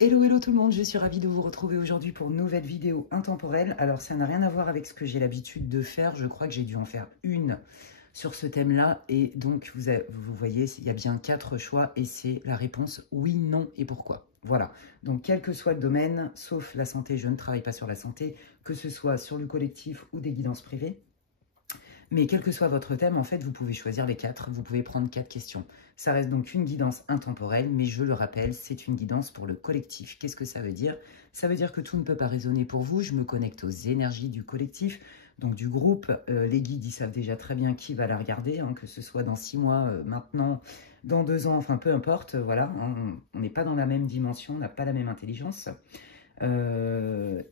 Hello, hello tout le monde, je suis ravie de vous retrouver aujourd'hui pour une nouvelle vidéo intemporelle. Alors ça n'a rien à voir avec ce que j'ai l'habitude de faire, je crois que j'ai dû en faire une sur ce thème-là. Et donc vous voyez, il y a bien 4 choix et c'est la réponse oui, non et pourquoi. Voilà, donc quel que soit le domaine, sauf la santé, je ne travaille pas sur la santé, que ce soit sur du collectif ou des guidances privées. Mais quel que soit votre thème, en fait, vous pouvez choisir les 4, vous pouvez prendre 4 questions. Ça reste donc une guidance intemporelle, mais je le rappelle, c'est une guidance pour le collectif. Qu'est-ce que ça veut dire? Ça veut dire que tout ne peut pas résonner pour vous. Je me connecte aux énergies du collectif, donc du groupe. Les guides, ils savent déjà très bien qui va la regarder, hein, que ce soit dans 6 mois, maintenant, dans 2 ans, enfin peu importe, voilà. Hein, on n'est pas dans la même dimension, on n'a pas la même intelligence. Ça veut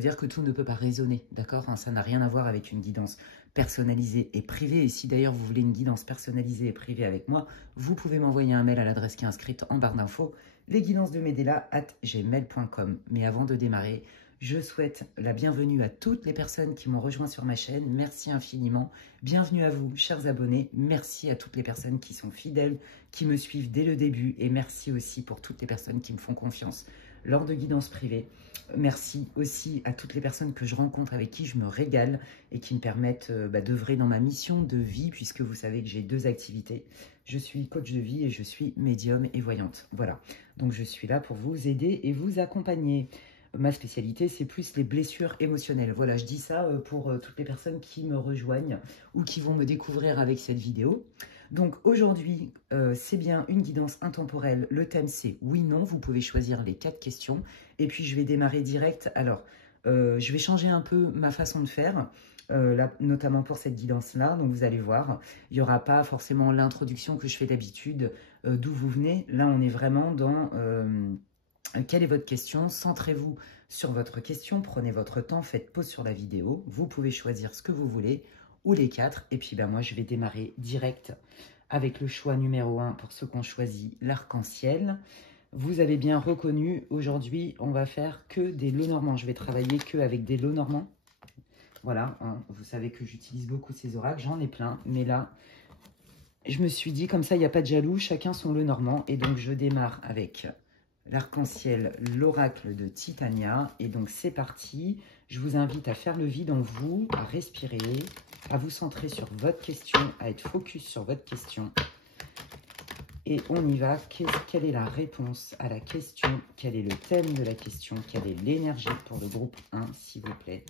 dire que tout ne peut pas résonner, d'accord, hein, ça n'a rien à voir avec une guidance personnalisée et privée. Et si d'ailleurs vous voulez une guidance personnalisée et privée avec moi, vous pouvez m'envoyer un mail à l'adresse qui est inscrite en barre d'infos, lesguidancesdemedela@gmail.com. Mais avant de démarrer, je souhaite la bienvenue à toutes les personnes qui m'ont rejoint sur ma chaîne. Merci infiniment. Bienvenue à vous, chers abonnés. Merci à toutes les personnes qui sont fidèles, qui me suivent dès le début. Et merci aussi pour toutes les personnes qui me font confiance lors de guidance privée. Merci aussi à toutes les personnes que je rencontre, avec qui je me régale et qui me permettent d'œuvrer dans ma mission de vie, puisque vous savez que j'ai 2 activités. Je suis coach de vie et je suis médium et voyante. Voilà, donc je suis là pour vous aider et vous accompagner. Ma spécialité, c'est plus les blessures émotionnelles. Voilà, je dis ça pour toutes les personnes qui me rejoignent ou qui vont me découvrir avec cette vidéo. Donc aujourd'hui, c'est bien une guidance intemporelle. Le thème, c'est oui-non. Vous pouvez choisir les 4 questions. Et puis, je vais démarrer direct. Alors, je vais changer un peu ma façon de faire, là, notamment pour cette guidance-là. Donc, vous allez voir, il n'y aura pas forcément l'introduction que je fais d'habitude, d'où vous venez. Là, on est vraiment dans quelle est votre question. Centrez-vous sur votre question. Prenez votre temps. Faites pause sur la vidéo. Vous pouvez choisir ce que vous voulez, ou les 4, et puis moi je vais démarrer direct avec le choix numéro 1 pour ceux qui ont choisi l'arc-en-ciel. Vous avez bien reconnu, aujourd'hui on va faire que des lots normands, je vais travailler que avec des lots normands. Voilà, hein, vous savez que j'utilise beaucoup ces oracles, j'en ai plein, mais là je me suis dit comme ça il n'y a pas de jaloux, chacun son lot normand, et donc je démarre avec l'arc-en-ciel, l'oracle de Titania, et donc c'est parti. Je vous invite à faire le vide en vous, à respirer, à vous centrer sur votre question, à être focus sur votre question. Et on y va. Quelle est la réponse à la question? Quel est le thème de la question? Quelle est l'énergie pour le groupe 1, s'il vous plaît?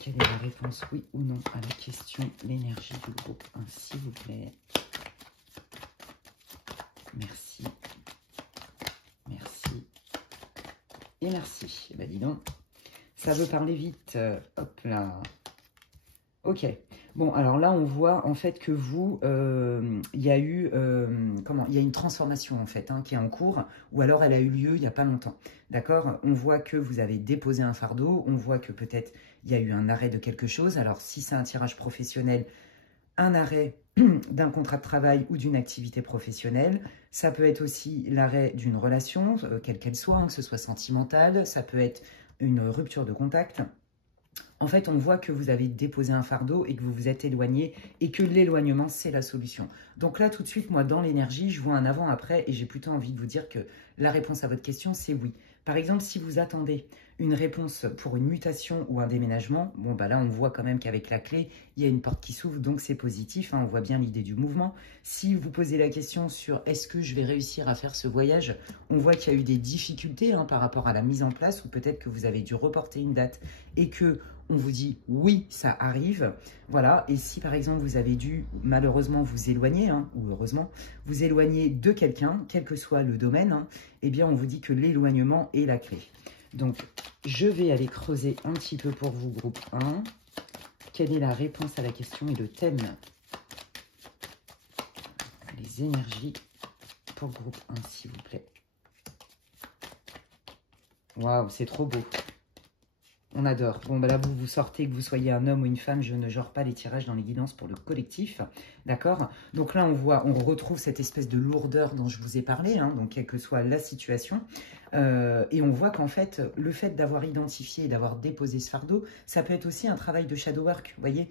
Quelle est la réponse, oui ou non, à la question? L'énergie du groupe 1, s'il vous plaît. Merci. Merci. Et merci. Eh ben dis donc, ça veut parler vite. Hop là. Ok. Bon, alors là, on voit en fait que vous, il y a eu, il y a une transformation en fait, hein, qui est en cours, ou alors elle a eu lieu il n'y a pas longtemps. D'accord? On voit que vous avez déposé un fardeau, on voit que peut-être il y a eu un arrêt de quelque chose. Alors, si c'est un tirage professionnel, un arrêt d'un contrat de travail ou d'une activité professionnelle. Ça peut être aussi l'arrêt d'une relation, quelle qu'elle soit, hein, que ce soit sentimentale. Ça peut être une rupture de contact. En fait, on voit que vous avez déposé un fardeau et que vous vous êtes éloigné et que l'éloignement, c'est la solution. Donc là, tout de suite, moi, dans l'énergie, je vois un avant-après et j'ai plutôt envie de vous dire que la réponse à votre question, c'est oui. Par exemple, si vous attendez une réponse pour une mutation ou un déménagement, bon, bah là, on voit quand même qu'avec la clé, il y a une porte qui s'ouvre, donc c'est positif, hein, on voit bien l'idée du mouvement. Si vous posez la question sur est-ce que je vais réussir à faire ce voyage, on voit qu'il y a eu des difficultés, hein, par rapport à la mise en place, ou peut-être que vous avez dû reporter une date et que on vous dit oui, ça arrive. Voilà, et si par exemple vous avez dû malheureusement vous éloigner, hein, ou heureusement, vous éloigner de quelqu'un, quel que soit le domaine, hein, eh bien on vous dit que l'éloignement est la clé. Donc, je vais aller creuser un petit peu pour vous, groupe 1. Quelle est la réponse à la question et le thème? Les énergies pour le groupe 1, s'il vous plaît. Waouh, c'est trop beau. On adore. Bon, bah là, vous sortez, que vous soyez un homme ou une femme, je ne genre pas les tirages dans les guidances pour le collectif. D'accord? Donc là, on retrouve cette espèce de lourdeur dont je vous ai parlé, hein, donc quelle que soit la situation. Et on voit qu'en fait, le fait d'avoir identifié et d'avoir déposé ce fardeau, ça peut être aussi un travail de shadow work. Vous voyez,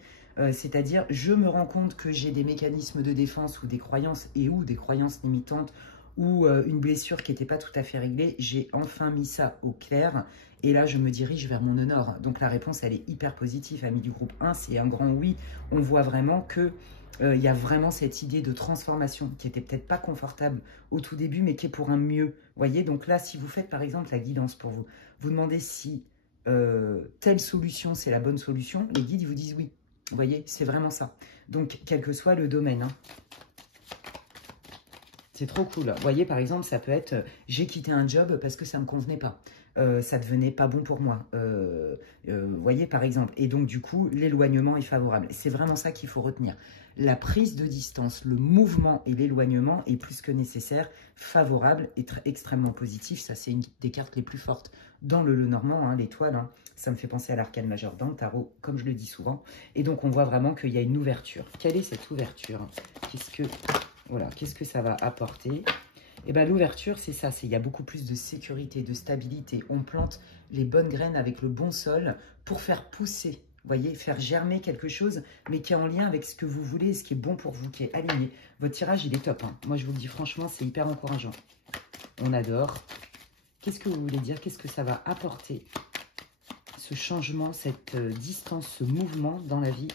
C'est-à-dire, je me rends compte que j'ai des mécanismes de défense ou des croyances ou des croyances limitantes ou une blessure qui n'était pas tout à fait réglée. J'ai enfin mis ça au clair et là, je me dirige vers mon honneur. Donc, la réponse, elle est hyper positive, amis du groupe 1. C'est un grand oui. On voit vraiment que il y a vraiment cette idée de transformation qui était peut-être pas confortable au tout début, mais qui est pour un mieux. Vous voyez, donc là, si vous faites par exemple la guidance pour vous, vous demandez si telle solution, c'est la bonne solution, les guides, ils vous disent oui. Vous voyez, c'est vraiment ça. Donc, quel que soit le domaine. Hein. C'est trop cool. Vous voyez, par exemple, ça peut être j'ai quitté un job parce que ça ne me convenait pas. Ça devenait pas bon pour moi. Vous voyez, par exemple. Et donc, du coup, l'éloignement est favorable. C'est vraiment ça qu'il faut retenir. La prise de distance, le mouvement et l'éloignement est plus que nécessaire, favorable et extrêmement positif. Ça, c'est une des cartes les plus fortes dans le Lenormand, hein, l'étoile. Hein. Ça me fait penser à l'arcane majeur dans le tarot, comme je le dis souvent. Et donc, on voit vraiment qu'il y a une ouverture. Quelle est cette ouverture? Qu'est-ce que ça va apporter? Et bien, l'ouverture, c'est ça. Il y a beaucoup plus de sécurité, de stabilité. On plante les bonnes graines avec le bon sol pour faire pousser. Vous voyez, faire germer quelque chose, mais qui est en lien avec ce que vous voulez et ce qui est bon pour vous, qui est aligné. Votre tirage, il est top. Hein. Moi, je vous le dis franchement, c'est hyper encourageant. On adore. Qu'est-ce que vous voulez dire? Qu'est-ce que ça va apporter? Ce changement, cette distance, ce mouvement dans la vie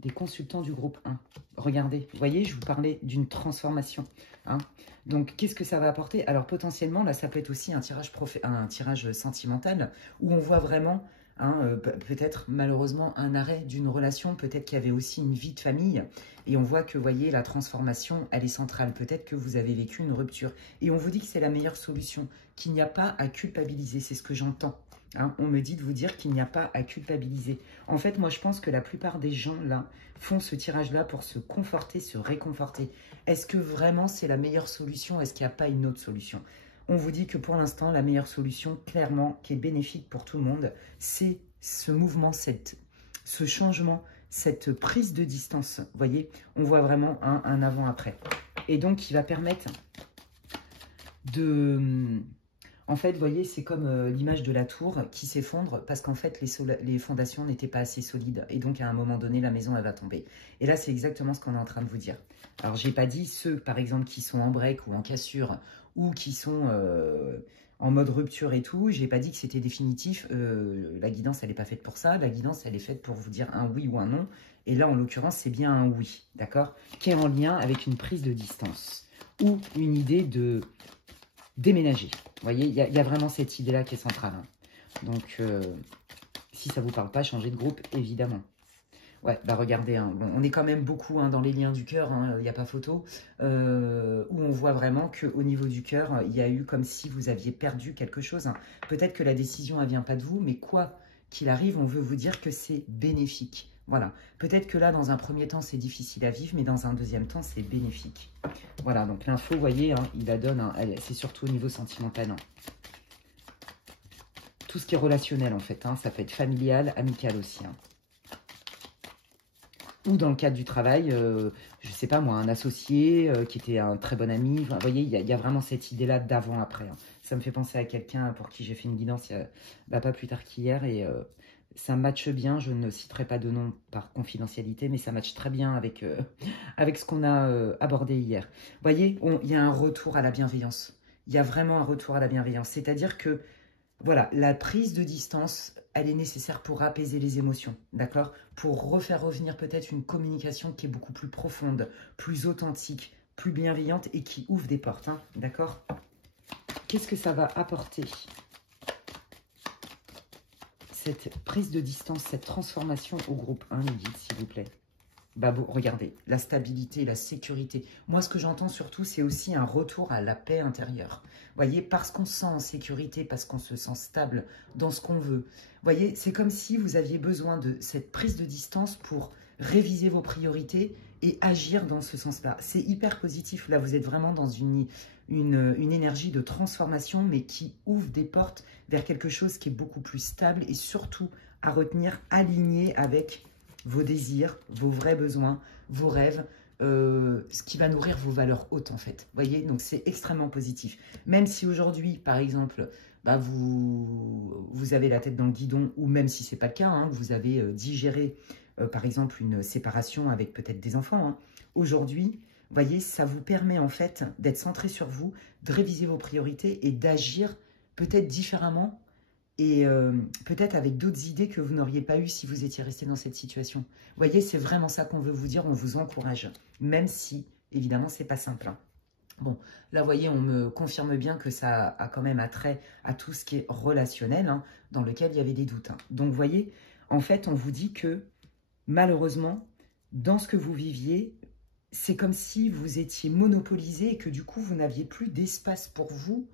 des consultants du groupe 1. Regardez, vous voyez, je vous parlais d'une transformation. Hein. Donc, qu'est-ce que ça va apporter? Alors, potentiellement, là, ça peut être aussi un tirage sentimental où on voit vraiment... Hein, peut-être malheureusement un arrêt d'une relation, peut-être qu'il y avait aussi une vie de famille et on voit que, vous voyez, la transformation, elle est centrale. Peut-être que vous avez vécu une rupture et on vous dit que c'est la meilleure solution, qu'il n'y a pas à culpabiliser, c'est ce que j'entends. Hein, on me dit de vous dire qu'il n'y a pas à culpabiliser. En fait, moi, je pense que la plupart des gens, là, font ce tirage-là pour se conforter, se réconforter. Est-ce que vraiment c'est la meilleure solution? Est-ce qu'il n'y a pas une autre solution? On vous dit que pour l'instant, la meilleure solution, clairement, qui est bénéfique pour tout le monde, c'est ce mouvement, ce changement, cette prise de distance. Vous voyez, on voit vraiment un avant-après. Et donc, qui va permettre de... En fait, vous voyez, c'est comme l'image de la tour qui s'effondre parce qu'en fait, les fondations n'étaient pas assez solides. Et donc, à un moment donné, la maison, elle va tomber. Et là, c'est exactement ce qu'on est en train de vous dire. Alors, je n'ai pas dit ceux, par exemple, qui sont en break ou en cassure ou qui sont en mode rupture et tout. Je n'ai pas dit que c'était définitif. La guidance, elle n'est pas faite pour ça. La guidance, elle est faite pour vous dire un oui ou un non. Et là, en l'occurrence, c'est bien un oui, d'accord? Qui est en lien avec une prise de distance ou une idée de... déménager. Vous voyez, il y a vraiment cette idée-là qui est centrale. Hein. Donc, si ça ne vous parle pas, changez de groupe, évidemment. Ouais, bah regardez, hein, bon, on est quand même beaucoup hein, dans les liens du cœur, il n'y a pas photo, où on voit vraiment qu'au niveau du cœur, il y a eu comme si vous aviez perdu quelque chose. Hein. Peut-être que la décision, elle ne vient pas de vous, mais quoi qu'il arrive, on veut vous dire que c'est bénéfique. Voilà, peut-être que là, dans un premier temps, c'est difficile à vivre, mais dans un deuxième temps, c'est bénéfique. Voilà, donc l'info, vous voyez, hein, il la donne, hein, c'est surtout au niveau sentimental. Hein. Tout ce qui est relationnel, en fait, hein, ça peut être familial, amical aussi. Hein. Ou dans le cadre du travail, je ne sais pas moi, un associé qui était un très bon ami. Enfin, vous voyez, il y a vraiment cette idée-là d'avant-après. Hein. Ça me fait penser à quelqu'un pour qui j'ai fait une guidance pas plus tard qu'hier et... ça matche bien, je ne citerai pas de nom par confidentialité, mais ça matche très bien avec, avec ce qu'on a abordé hier. Vous voyez, il y a un retour à la bienveillance. Il y a vraiment un retour à la bienveillance. C'est-à-dire que, voilà, la prise de distance, elle est nécessaire pour apaiser les émotions, d'accord? Pour refaire revenir peut-être une communication qui est beaucoup plus profonde, plus authentique, plus bienveillante et qui ouvre des portes, hein, d'accord? Qu'est-ce que ça va apporter ? Cette prise de distance, cette transformation au groupe 1, les guides, s'il vous plaît. Bah bon, regardez, la stabilité, la sécurité. Moi, ce que j'entends surtout, c'est aussi un retour à la paix intérieure. Vous voyez, parce qu'on se sent en sécurité, parce qu'on se sent stable dans ce qu'on veut. Vous voyez, c'est comme si vous aviez besoin de cette prise de distance pour réviser vos priorités et agir dans ce sens-là. C'est hyper positif. Là, vous êtes vraiment dans une énergie de transformation, mais qui ouvre des portes vers quelque chose qui est beaucoup plus stable et surtout à retenir, aligné avec vos désirs, vos vrais besoins, vos rêves, ce qui va nourrir vos valeurs hautes en fait. Vous voyez, donc c'est extrêmement positif. Même si aujourd'hui, par exemple, bah vous avez la tête dans le guidon, ou même si ce n'est pas le cas, hein, vous avez digéré par exemple une séparation avec peut-être des enfants, hein. Aujourd'hui, vous voyez, ça vous permet en fait d'être centré sur vous, de réviser vos priorités et d'agir peut-être différemment et peut-être avec d'autres idées que vous n'auriez pas eues si vous étiez resté dans cette situation. Vous voyez, c'est vraiment ça qu'on veut vous dire, on vous encourage, même si, évidemment, c'est pas simple, hein. Bon, là, vous voyez, on me confirme bien que ça a quand même attrait à tout ce qui est relationnel, hein, dans lequel il y avait des doutes, hein. Donc, vous voyez, en fait, on vous dit que, malheureusement, dans ce que vous viviez, c'est comme si vous étiez monopolisé et que, du coup, vous n'aviez plus d'espace pour vous,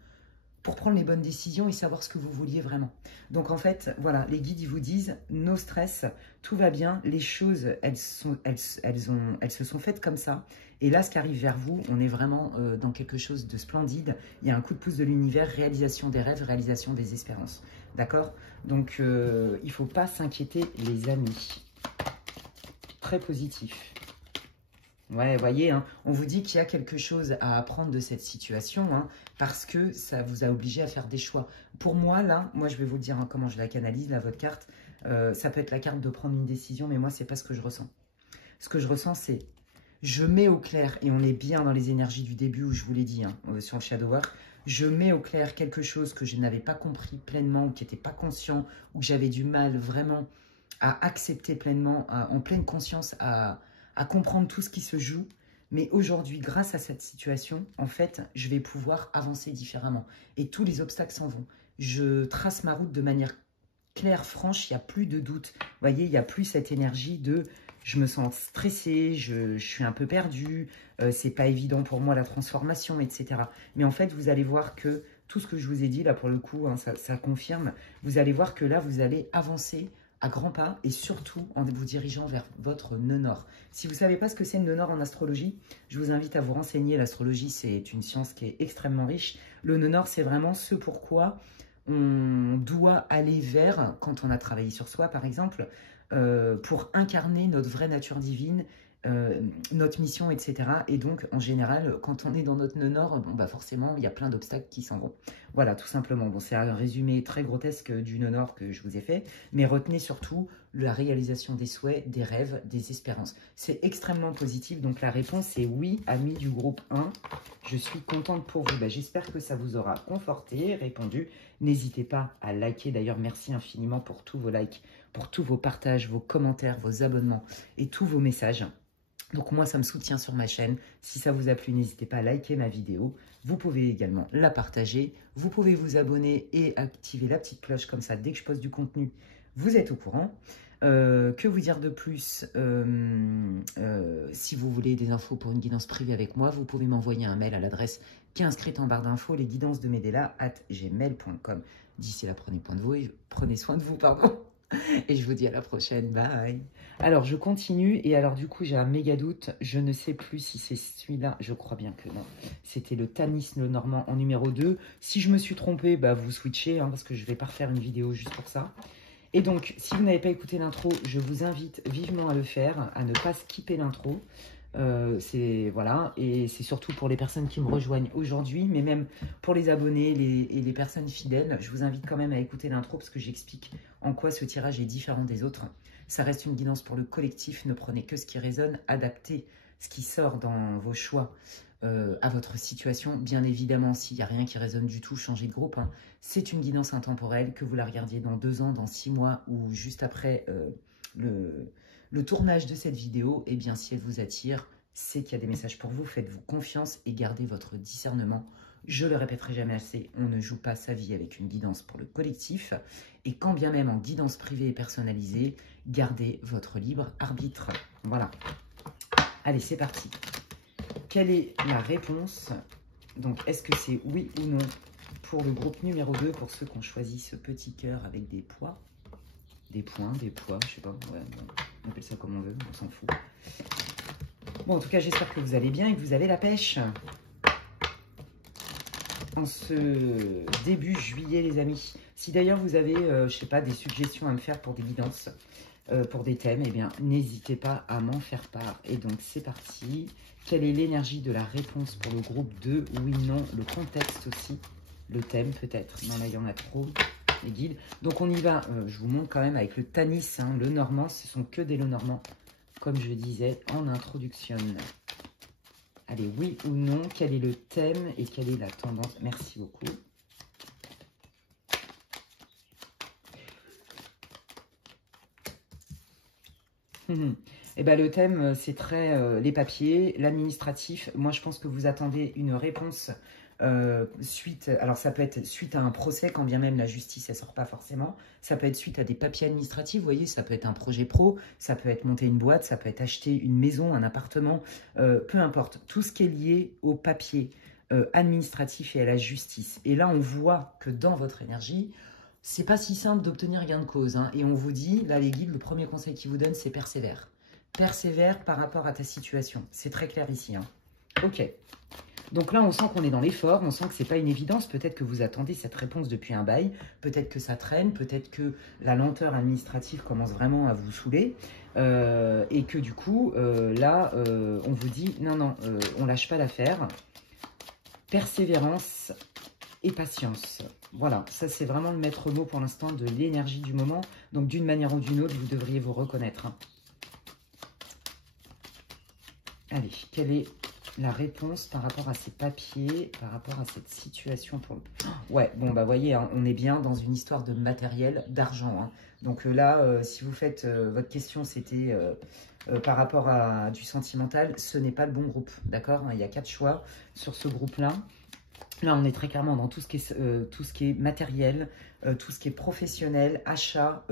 pour prendre les bonnes décisions et savoir ce que vous vouliez vraiment. Donc, en fait, voilà, les guides, ils vous disent, no stress, tout va bien, les choses, elles se sont faites comme ça. Et là, ce qui arrive vers vous, on est vraiment dans quelque chose de splendide. Il y a un coup de pouce de l'univers, réalisation des rêves, réalisation des espérances. D'accord? Donc, il ne faut pas s'inquiéter, les amis. Très positif. Ouais, vous voyez, hein, on vous dit qu'il y a quelque chose à apprendre de cette situation, hein, parce que ça vous a obligé à faire des choix. Pour moi, là, moi je vais vous dire, hein, comment je la canalise, là, votre carte. Ça peut être la carte de prendre une décision, mais moi, c'est pas ce que je ressens. Ce que je ressens, c'est, je mets au clair, et on est bien dans les énergies du début où je vous l'ai dit, hein, sur le Shadow Work, je mets au clair quelque chose que je n'avais pas compris pleinement, ou qui n'était pas conscient, ou que j'avais du mal vraiment à accepter pleinement, en pleine conscience, à comprendre tout ce qui se joue. Mais aujourd'hui, grâce à cette situation, en fait, je vais pouvoir avancer différemment. Et tous les obstacles s'en vont. Je trace ma route de manière claire, franche, il n'y a plus de doute. Vous voyez, il n'y a plus cette énergie de je me sens stressée, je suis un peu perdue, c'est pas évident pour moi la transformation, etc. Mais en fait, vous allez voir que tout ce que je vous ai dit, là pour le coup, hein, ça confirme, vous allez voir que là, vous allez avancer à grands pas et surtout en vous dirigeant vers votre nœud nord. Si vous ne savez pas ce que c'est le nœud nord en astrologie, je vous invite à vous renseigner. L'astrologie, c'est une science qui est extrêmement riche. Le nœud nord, c'est vraiment ce pourquoi on doit aller vers, quand on a travaillé sur soi par exemple, pour incarner notre vraie nature divine, notre mission, etc. Et donc, en général, quand on est dans notre nœud nord, bon, bah forcément, il y a plein d'obstacles qui s'en vont. Voilà, tout simplement. Bon, c'est un résumé très grotesque du nœud nord que je vous ai fait, mais retenez surtout la réalisation des souhaits, des rêves, des espérances. C'est extrêmement positif, donc la réponse est oui, amis du groupe 1. Je suis contente pour vous. Bah, j'espère que ça vous aura conforté, répondu. N'hésitez pas à liker. D'ailleurs, merci infiniment pour tous vos likes, pour tous vos partages, vos commentaires, vos abonnements et tous vos messages. Donc moi, ça me soutient sur ma chaîne. Si ça vous a plu, n'hésitez pas à liker ma vidéo. Vous pouvez également la partager. Vous pouvez vous abonner et activer la petite cloche comme ça. Dès que je poste du contenu, vous êtes au courant. Que vous dire de plus? Si vous voulez des infos pour une guidance privée avec moi, vous pouvez m'envoyer un mail à l'adresse qui est inscrite en barre d'infos, lesguidancesdemedela@gmail.com. D'ici là, prenez soin de vous, pardon. Et je vous dis à la prochaine. Bye. Alors, je continue. Et alors, du coup, j'ai un méga doute. Je ne sais plus si c'est celui-là. Je crois bien que non. C'était le Tanis, le Normand, en numéro 2. Si je me suis trompée, bah, vous switchez, hein, parce que je ne vais pas refaire une vidéo juste pour ça. Et donc, si vous n'avez pas écouté l'intro, je vous invite vivement à le faire, à ne pas skipper l'intro. Voilà, et c'est surtout pour les personnes qui me rejoignent aujourd'hui, mais même pour les abonnés et les personnes fidèles, je vous invite quand même à écouter l'intro parce que j'explique en quoi ce tirage est différent des autres. Ça reste une guidance pour le collectif, ne prenez que ce qui résonne, adaptez ce qui sort dans vos choix à votre situation. Bien évidemment, s'il n'y a rien qui résonne du tout, changez de groupe, hein. C'est une guidance intemporelle, que vous la regardiez dans 2 ans, dans 6 mois ou juste après le tournage de cette vidéo. Et bien, si elle vous attire, c'est qu'il y a des messages pour vous. Faites-vous confiance et gardez votre discernement. Je le répéterai jamais assez, on ne joue pas sa vie avec une guidance pour le collectif. Et quand bien même en guidance privée et personnalisée, gardez votre libre arbitre. Voilà. Allez, c'est parti. Quelle est la réponse? Donc, est-ce que c'est oui ou non pour le groupe numéro 2, pour ceux qui ont choisi ce petit cœur avec des poids, des points, des poids, je sais pas, ouais, on appelle ça comme on veut, on s'en fout. Bon, en tout cas, j'espère que vous allez bien et que vous avez la pêche. En ce début juillet, les amis. Si d'ailleurs vous avez, je sais pas, des suggestions à me faire pour des guidances, pour des thèmes, eh bien, n'hésitez pas à m'en faire part. Et donc, c'est parti. Quelle est l'énergie de la réponse pour le groupe 2? Oui, non. Le contexte aussi. Le thème, peut-être. Non, là, il y en a trop. les guides. Donc on y va, je vous montre quand même avec le Tanis, hein, le normand, ce sont que des Lenormand, comme je disais en introduction. Allez, oui ou non, quel est le thème et quelle est la tendance? Merci beaucoup. Eh ben, le thème, c'est très les papiers, l'administratif. Moi, je pense que vous attendez une réponse suite. Alors, ça peut être suite à un procès, quand bien même la justice, elle sort pas forcément. Ça peut être suite à des papiers administratifs, vous voyez, ça peut être un projet pro, ça peut être monter une boîte, ça peut être acheter une maison, un appartement, peu importe. Tout ce qui est lié au papier administratif et à la justice. Et là, on voit que dans votre énergie, c'est pas si simple d'obtenir gain de cause. Hein. Et on vous dit, là, les guides, le premier conseil qu'ils vous donnent, c'est persévère. Persévère par rapport à ta situation. C'est très clair ici. Hein. Ok. Donc là, on sent qu'on est dans l'effort. On sent que c'est pas une évidence. Peut-être que vous attendez cette réponse depuis un bail. Peut-être que ça traîne. Peut-être que la lenteur administrative commence vraiment à vous saouler. Et que du coup, là, on vous dit, non, on lâche pas l'affaire. Persévérance et patience. Voilà, ça c'est vraiment le maître mot pour l'instant de l'énergie du moment. Donc d'une manière ou d'une autre, vous devriez vous reconnaître. Hein. Allez, quelle est la réponse par rapport à ces papiers, par rapport à cette situation pour le... Ouais, bon bah voyez, hein, on est bien dans une histoire de matériel, d'argent. Hein. Donc là, si vous faites, votre question c'était par rapport à du sentimental, ce n'est pas le bon groupe, d'accord? Il y a 4 choix sur ce groupe-là. Là, on est très clairement dans tout ce qui est matériel, tout ce qui est professionnel, achat,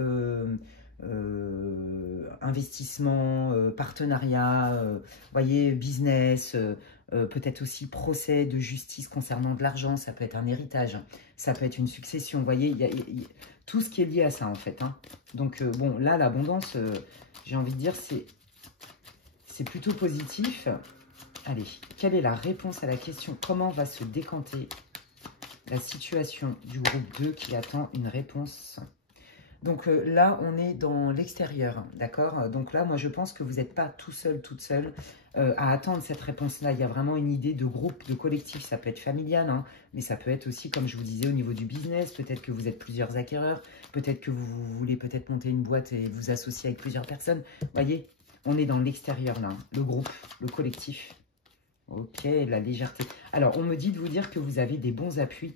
investissement, partenariat, voyez, business, peut-être aussi procès de justice concernant de l'argent, ça peut être un héritage, ça peut être une succession, vous voyez, il y a tout ce qui est lié à ça en fait. Hein. Donc bon, là, l'abondance, j'ai envie de dire, c'est plutôt positif. Allez, quelle est la réponse à la question? Comment va se décanter la situation du groupe 2 qui attend une réponse? Donc là, on est dans l'extérieur, d'accord? Donc là, moi, je pense que vous n'êtes pas tout seul, toute seule à attendre cette réponse-là. Il y a vraiment une idée de groupe, de collectif. Ça peut être familial, hein, mais ça peut être aussi, comme je vous disais, au niveau du business. Peut-être que vous êtes plusieurs acquéreurs. Peut-être que vous voulez peut-être monter une boîte et vous associer avec plusieurs personnes. Vous voyez, on est dans l'extérieur, là. Le groupe, le collectif. Ok, la légèreté. Alors, on me dit de vous dire que vous avez des bons appuis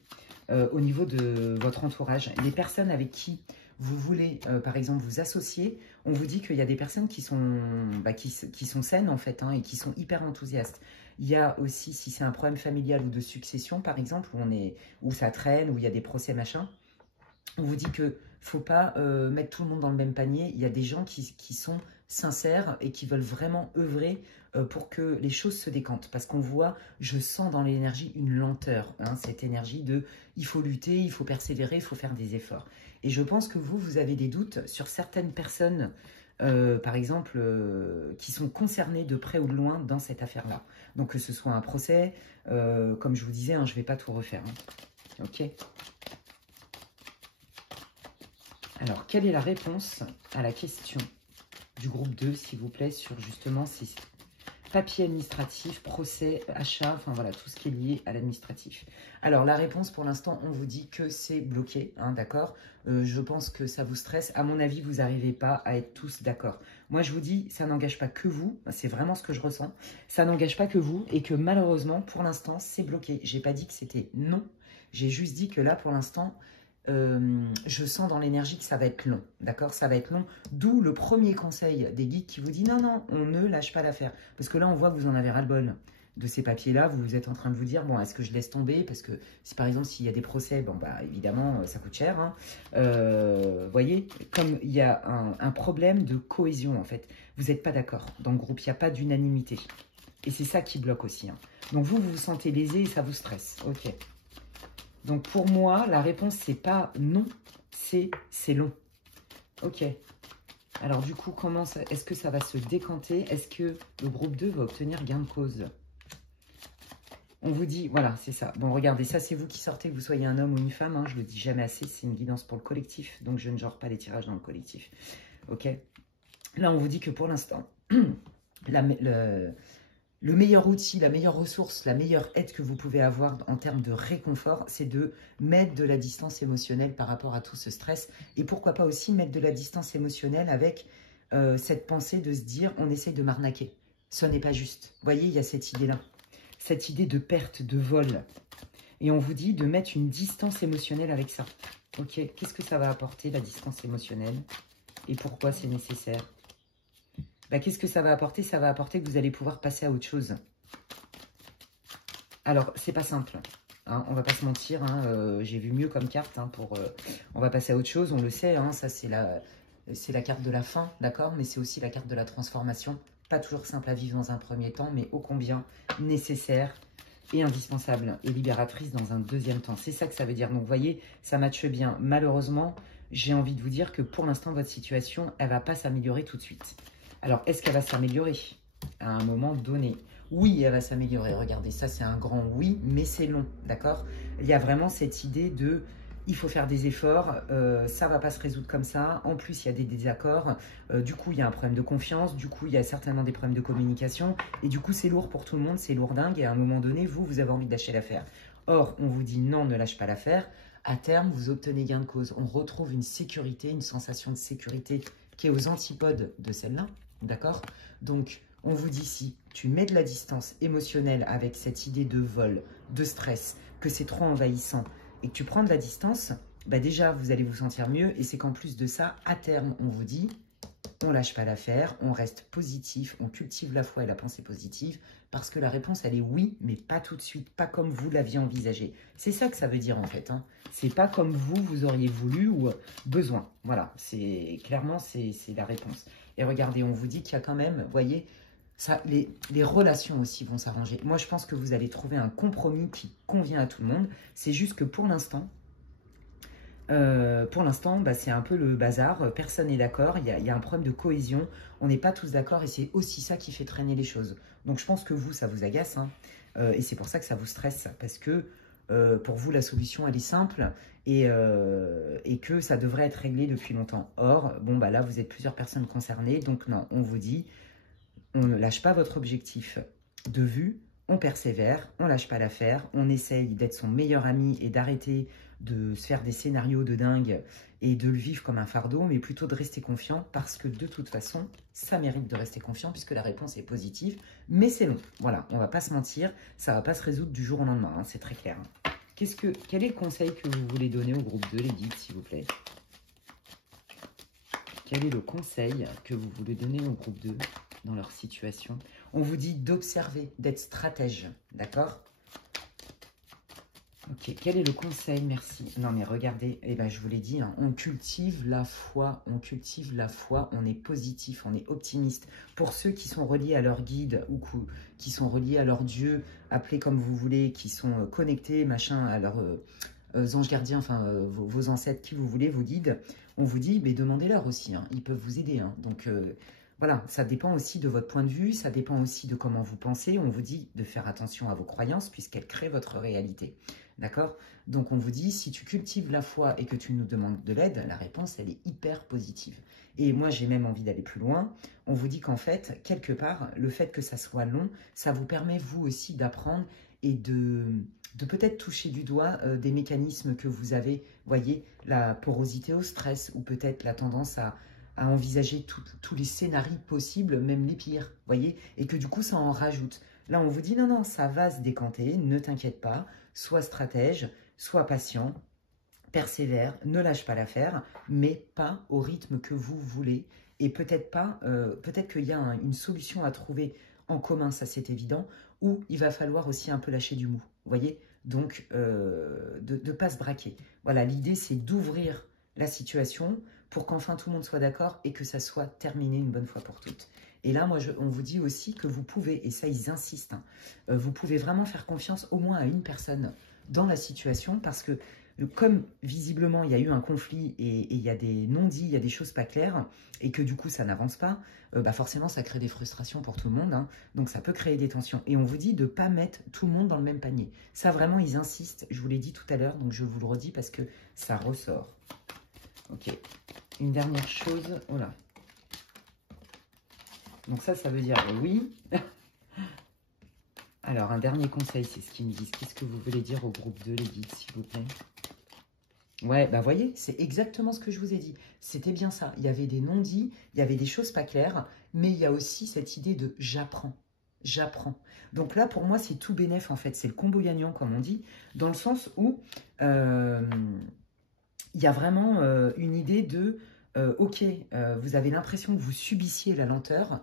au niveau de votre entourage. Les personnes avec qui vous voulez, par exemple, vous associer, on vous dit qu'il y a des personnes qui sont, qui sont saines, en fait, hein, et qui sont hyper enthousiastes. Il y a aussi, si c'est un problème familial ou de succession, par exemple, où ça traîne, où il y a des procès, machin, on vous dit que ne faut pas mettre tout le monde dans le même panier. Il y a des gens qui sont sincères et qui veulent vraiment œuvrer pour que les choses se décantent. Parce qu'on voit, je sens dans l'énergie une lenteur. Hein, cette énergie de il faut lutter, il faut persévérer, il faut faire des efforts. Et je pense que vous avez des doutes sur certaines personnes, par exemple, qui sont concernées de près ou de loin dans cette affaire-là. Donc que ce soit un procès, comme je vous disais, hein, je ne vais pas tout refaire. Hein. Ok. Alors, quelle est la réponse à la question du groupe 2, s'il vous plaît, sur justement ces papiers administratifs, procès, achats, enfin voilà, tout ce qui est lié à l'administratif. Alors, la réponse, pour l'instant, on vous dit que c'est bloqué, hein, d'accord? Je pense que ça vous stresse. À mon avis, vous n'arrivez pas à être tous d'accord. Moi, je vous dis, ça n'engage pas que vous, c'est vraiment ce que je ressens. Ça n'engage pas que vous et que malheureusement, pour l'instant, c'est bloqué. Je n'ai pas dit que c'était non, j'ai juste dit que là, pour l'instant... je sens dans l'énergie que ça va être long, d'accord? Ça va être long, d'où le premier conseil des guides qui vous dit non, non, on ne lâche pas l'affaire. Parce que là, on voit que vous en avez ras-le-bol de ces papiers-là, vous êtes en train de vous dire, bon, est-ce que je laisse tomber? Parce que si par exemple, s'il y a des procès, bon, bah évidemment, ça coûte cher. Hein. Voyez, comme il y a un problème de cohésion, en fait. Vous n'êtes pas d'accord dans le groupe, il n'y a pas d'unanimité. Et c'est ça qui bloque aussi. Hein. Donc vous vous sentez lésé et ça vous stresse. Ok. Donc, pour moi, la réponse, c'est pas non, c'est long. Ok. Alors, du coup, est-ce que ça va se décanter? Est-ce que le groupe 2 va obtenir gain de cause? On vous dit, voilà, c'est ça. Bon, regardez, ça, c'est vous qui sortez, que vous soyez un homme ou une femme. Hein, je le dis jamais assez, c'est une guidance pour le collectif. Donc, je ne genre pas les tirages dans le collectif. Ok. Là, on vous dit que pour l'instant, Le meilleur outil, la meilleure ressource, la meilleure aide que vous pouvez avoir en termes de réconfort, c'est de mettre de la distance émotionnelle par rapport à tout ce stress. Et pourquoi pas aussi mettre de la distance émotionnelle avec cette pensée de se dire, on essaie de m'arnaquer. Ce n'est pas juste. Vous voyez, il y a cette idée-là. Cette idée de perte, de vol. Et on vous dit de mettre une distance émotionnelle avec ça. Ok, qu'est-ce que ça va apporter, la distance émotionnelle? Et pourquoi c'est nécessaire? Qu'est-ce que ça va apporter? Ça va apporter que vous allez pouvoir passer à autre chose. Alors, c'est pas simple. Hein, on va pas se mentir. Hein, j'ai vu mieux comme carte. Hein, on va passer à autre chose, on le sait. Hein, ça, c'est la carte de la fin, d'accord? Mais c'est aussi la carte de la transformation. Pas toujours simple à vivre dans un premier temps, mais ô combien nécessaire et indispensable et libératrice dans un deuxième temps. C'est ça que ça veut dire. Donc, vous voyez, ça matche bien. Malheureusement, j'ai envie de vous dire que pour l'instant, votre situation, elle ne va pas s'améliorer tout de suite. Alors, est-ce qu'elle va s'améliorer à un moment donné? Oui, elle va s'améliorer. Regardez, ça, c'est un grand oui, mais c'est long, d'accord? Il y a vraiment cette idée de... Il faut faire des efforts, ça ne va pas se résoudre comme ça. En plus, il y a des désaccords. Du coup, il y a un problème de confiance. Du coup, il y a certainement des problèmes de communication. Et du coup, c'est lourd pour tout le monde, c'est lourdingue. Et à un moment donné, vous avez envie de lâcher l'affaire. Or, on vous dit non, ne lâche pas l'affaire. À terme, vous obtenez gain de cause. On retrouve une sécurité, une sensation de sécurité qui est aux antipodes de celle-là. D'accord? Donc, on vous dit si tu mets de la distance émotionnelle avec cette idée de vol, de stress, que c'est trop envahissant, et que tu prends de la distance, déjà, vous allez vous sentir mieux. Et c'est qu'en plus de ça, à terme, on vous dit, on lâche pas l'affaire, on reste positif, on cultive la foi et la pensée positive, parce que la réponse, elle est oui, mais pas tout de suite, pas comme vous l'aviez envisagé. C'est ça que ça veut dire, en fait. Hein. C'est pas comme vous auriez voulu ou besoin. Voilà, clairement, c'est la réponse. Et regardez, on vous dit qu'il y a quand même, vous voyez, ça, les relations aussi vont s'arranger. Moi, je pense que vous allez trouver un compromis qui convient à tout le monde. C'est juste que pour l'instant, c'est un peu le bazar. Personne n'est d'accord. Il y a un problème de cohésion. On n'est pas tous d'accord et c'est aussi ça qui fait traîner les choses. Donc, je pense que vous, ça vous agace. Hein, et c'est pour ça que ça vous stresse. Parce que pour vous, la solution, elle est simple et que ça devrait être réglé depuis longtemps. Or, là, vous êtes plusieurs personnes concernées. Donc, non, on vous dit... On ne lâche pas votre objectif de vue, on persévère, on ne lâche pas l'affaire, on essaye d'être son meilleur ami et d'arrêter de se faire des scénarios de dingue et de le vivre comme un fardeau, mais plutôt de rester confiant parce que de toute façon, ça mérite de rester confiant puisque la réponse est positive, mais c'est long. Voilà, on ne va pas se mentir, ça ne va pas se résoudre du jour au lendemain, hein, c'est très clair. Quel est le conseil que vous voulez donner au groupe 2, les guides, s'il vous plaît? Quel est le conseil que vous voulez donner au groupe 2 dans leur situation? On vous dit d'observer, d'être stratège, d'accord? Ok, quel est le conseil? Merci. Non mais regardez, je vous l'ai dit, hein, on cultive la foi, on est positif, on est optimiste. Pour ceux qui sont reliés à leur guide ou qui sont reliés à leur Dieu, appelez comme vous voulez, qui sont connectés, machin, à leurs anges gardiens, enfin vos ancêtres, qui vous voulez, vos guides, on vous dit, demandez-leur aussi, hein, ils peuvent vous aider. Hein, donc voilà, ça dépend aussi de votre point de vue, ça dépend aussi de comment vous pensez. On vous dit de faire attention à vos croyances puisqu'elles créent votre réalité. D'accord? Donc on vous dit, si tu cultives la foi et que tu nous demandes de l'aide, la réponse, elle est hyper positive. Et moi, j'ai même envie d'aller plus loin. On vous dit qu'en fait, quelque part, le fait que ça soit long, ça vous permet, vous aussi, d'apprendre et de peut-être toucher du doigt des mécanismes que vous avez, voyez, la porosité au stress ou peut-être la tendance à envisager tous les scénarios possibles, même les pires, voyez, et que du coup, ça en rajoute. Là, on vous dit, non, non, ça va se décanter, ne t'inquiète pas, sois stratège, sois patient, persévère, ne lâche pas l'affaire, mais pas au rythme que vous voulez. Et peut-être pas, peut-être qu'il y a une solution à trouver en commun, ça c'est évident, ou il va falloir aussi un peu lâcher du mou, vous voyez. Donc, de ne pas se braquer. Voilà, l'idée c'est d'ouvrir la situation pour qu'enfin tout le monde soit d'accord et que ça soit terminé une bonne fois pour toutes. Et là, moi, on vous dit aussi que vous pouvez, et ça ils insistent, hein, vous pouvez vraiment faire confiance au moins à une personne dans la situation parce que comme visiblement il y a eu un conflit et il y a des non-dits, il y a des choses pas claires et que du coup ça n'avance pas, forcément ça crée des frustrations pour tout le monde, hein, donc ça peut créer des tensions. Et on vous dit de ne pas mettre tout le monde dans le même panier. Ça vraiment ils insistent, je vous l'ai dit tout à l'heure, donc je vous le redis parce que ça ressort. Ok, une dernière chose, voilà. Donc ça veut dire oui. Alors, un dernier conseil, c'est ce qu'ils me disent. Qu'est-ce que vous voulez dire au groupe 2, les guides, s'il vous plaît? Ouais, bah voyez, c'est exactement ce que je vous ai dit. C'était bien ça. Il y avait des non-dits, il y avait des choses pas claires, mais il y a aussi cette idée de j'apprends. J'apprends. Donc là, pour moi, c'est tout bénef, en fait. C'est le combo gagnant, comme on dit, dans le sens où il y a vraiment une idée de ok, vous avez l'impression que vous subissiez la lenteur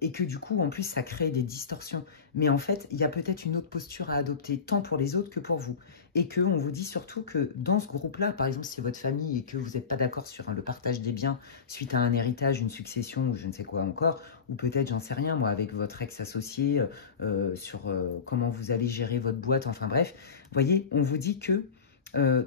et que du coup, en plus, ça crée des distorsions. Mais en fait, il y a peut-être une autre posture à adopter, tant pour les autres que pour vous. Et qu'on vous dit surtout que dans ce groupe-là, par exemple, si c'est votre famille et que vous n'êtes pas d'accord sur le partage des biens suite à un héritage, une succession ou je ne sais quoi encore, ou peut-être, j'en sais rien, moi, avec votre ex-associé, sur comment vous allez gérer votre boîte, enfin bref, vous voyez, on vous dit que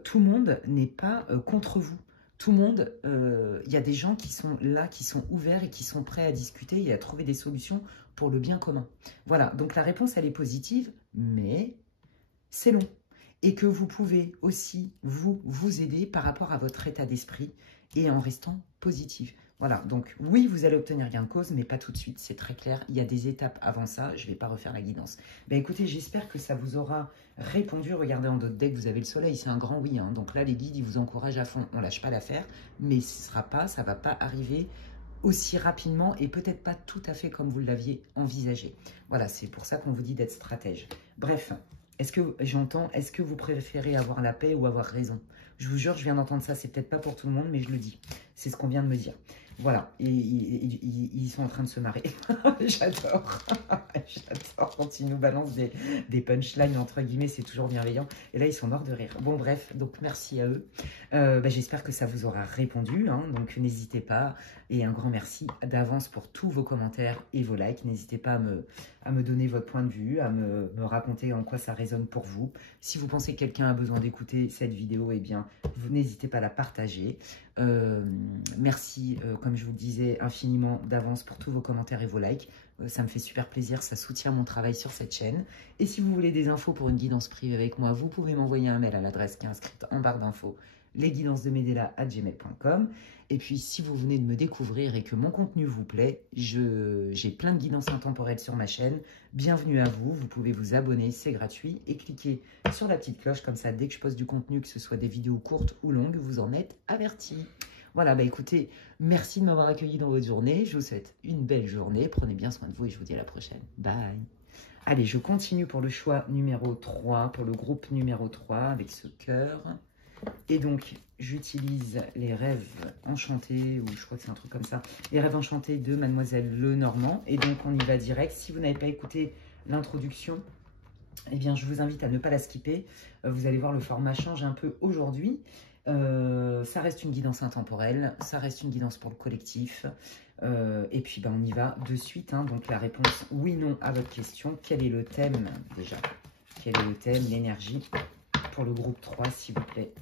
tout le monde n'est pas contre vous. Tout le monde, il y a des gens qui sont là, qui sont ouverts et qui sont prêts à discuter et à trouver des solutions pour le bien commun. Voilà, donc la réponse, elle est positive, mais c'est long. Et que vous pouvez aussi vous aider par rapport à votre état d'esprit et en restant positif. Voilà, donc oui, vous allez obtenir gain de cause, mais pas tout de suite, c'est très clair. Il y a des étapes avant ça, je ne vais pas refaire la guidance. Ben écoutez, j'espère que ça vous aura répondu. Regardez en d'autres decks, vous avez le soleil, c'est un grand oui. Hein. Donc là, les guides, ils vous encouragent à fond. On ne lâche pas l'affaire, mais ça ne va pas arriver aussi rapidement et peut-être pas tout à fait comme vous l'aviez envisagé. Voilà, c'est pour ça qu'on vous dit d'être stratège. Bref, est-ce que vous préférez avoir la paix ou avoir raison? Je vous jure, je viens d'entendre ça, c'est peut-être pas pour tout le monde, mais je le dis. C'est ce qu'on vient de me dire. Voilà, et ils sont en train de se marrer. J'adore. J'adore quand ils nous balancent des punchlines, entre guillemets, c'est toujours bienveillant. Et là, ils sont morts de rire. Bon, bref, donc merci à eux. J'espère que ça vous aura répondu. Hein, donc, n'hésitez pas. Et un grand merci d'avance pour tous vos commentaires et vos likes. N'hésitez pas à me donner votre point de vue, à me raconter en quoi ça résonne pour vous. Si vous pensez que quelqu'un a besoin d'écouter cette vidéo, eh bien, vous n'hésitez pas à la partager. Merci, comme je vous le disais, infiniment d'avance pour tous vos commentaires et vos likes. Ça me fait super plaisir, ça soutient mon travail sur cette chaîne. Et si vous voulez des infos pour une guidance privée avec moi, vous pouvez m'envoyer un mail à l'adresse qui est inscrite en barre d'infos, lesguidancesdemedela@gmail.com. Et puis, si vous venez de me découvrir et que mon contenu vous plaît, j'ai plein de guidances intemporelles sur ma chaîne. Bienvenue à vous, vous pouvez vous abonner, c'est gratuit. Et cliquez sur la petite cloche, comme ça, dès que je poste du contenu, que ce soit des vidéos courtes ou longues, vous en êtes avertis. Voilà, bah écoutez, merci de m'avoir accueilli dans votre journée. Je vous souhaite une belle journée. Prenez bien soin de vous et je vous dis à la prochaine. Bye. Allez, je continue pour le choix numéro 3, pour le groupe numéro 3, avec ce cœur. Et donc, j'utilise les rêves enchantés, ou je crois que c'est un truc comme ça, les rêves enchantés de Mademoiselle Lenormand. Et donc, on y va direct. Si vous n'avez pas écouté l'introduction, eh bien, je vous invite à ne pas la skipper. Vous allez voir, le format change un peu aujourd'hui. Ça reste une guidance intemporelle, ça reste une guidance pour le collectif. Et puis, on y va de suite. Hein. Donc, la réponse oui, non à votre question. Quel est le thème déjà? Quel est le thème, l'énergie pour le groupe 3, s'il vous plaît?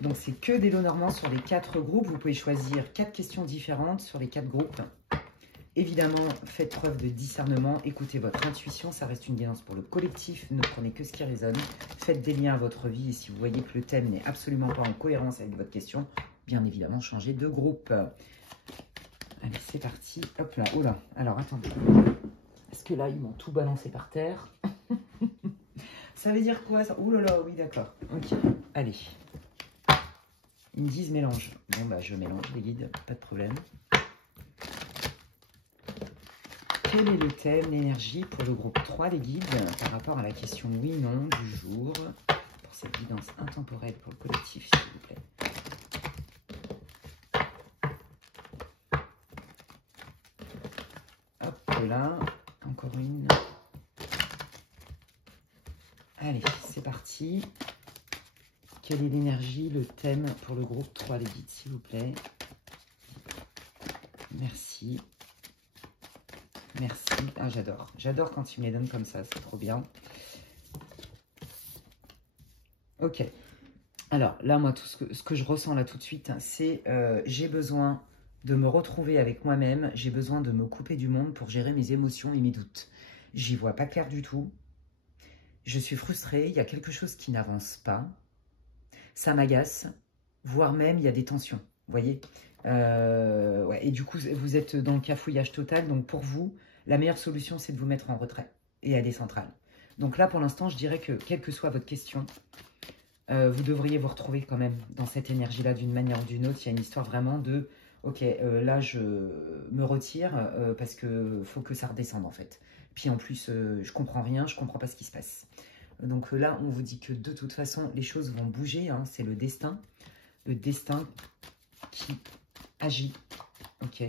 Donc, c'est que des lots normands sur les 4 groupes. Vous pouvez choisir 4 questions différentes sur les 4 groupes. Évidemment, faites preuve de discernement, écoutez votre intuition, ça reste une guidance pour le collectif, ne prenez que ce qui résonne, faites des liens à votre vie et si vous voyez que le thème n'est absolument pas en cohérence avec votre question, bien évidemment, changez de groupe. Allez, c'est parti. Hop là, oh là, alors attendez, est-ce que là, ils m'ont tout balancé par terre? Ça veut dire quoi ça? Oh là là, oui, d'accord, ok, allez. Ils me disent mélange. Bon, bah, je mélange les guides, pas de problème. Quel est le thème, l'énergie pour le groupe 3, les guides, par rapport à la question oui-non du jour, pour cette guidance intemporelle pour le collectif, s'il vous plaît. Hop là, encore une. Allez, c'est parti. Quelle est l'énergie, le thème pour le groupe 3, les guides, s'il vous plaît. Merci. Merci. Ah, j'adore. J'adore quand ils me les donnent comme ça. C'est trop bien. Ok. Alors, là, moi, tout ce que je ressens là tout de suite, c'est j'ai besoin de me retrouver avec moi-même. J'ai besoin de me couper du monde pour gérer mes émotions et mes doutes. J'y vois pas clair du tout. Je suis frustrée. Il y a quelque chose qui n'avance pas. Ça m'agace. Voire même, il y a des tensions. Vous voyez ouais, et du coup, vous êtes dans le cafouillage total. Donc, pour vous, La meilleure solution, c'est de vous mettre en retrait et à des centrales. Donc là, pour l'instant, je dirais que, quelle que soit votre question, vous devriez vous retrouver quand même dans cette énergie-là d'une manière ou d'une autre. Il y a une histoire vraiment de, ok, là, je me retire parce qu'il faut que ça redescende, en fait. Puis en plus, je comprends rien, je comprends pas ce qui se passe. Donc là, on vous dit que de toute façon, les choses vont bouger. Hein, c'est le destin qui agit. Ok.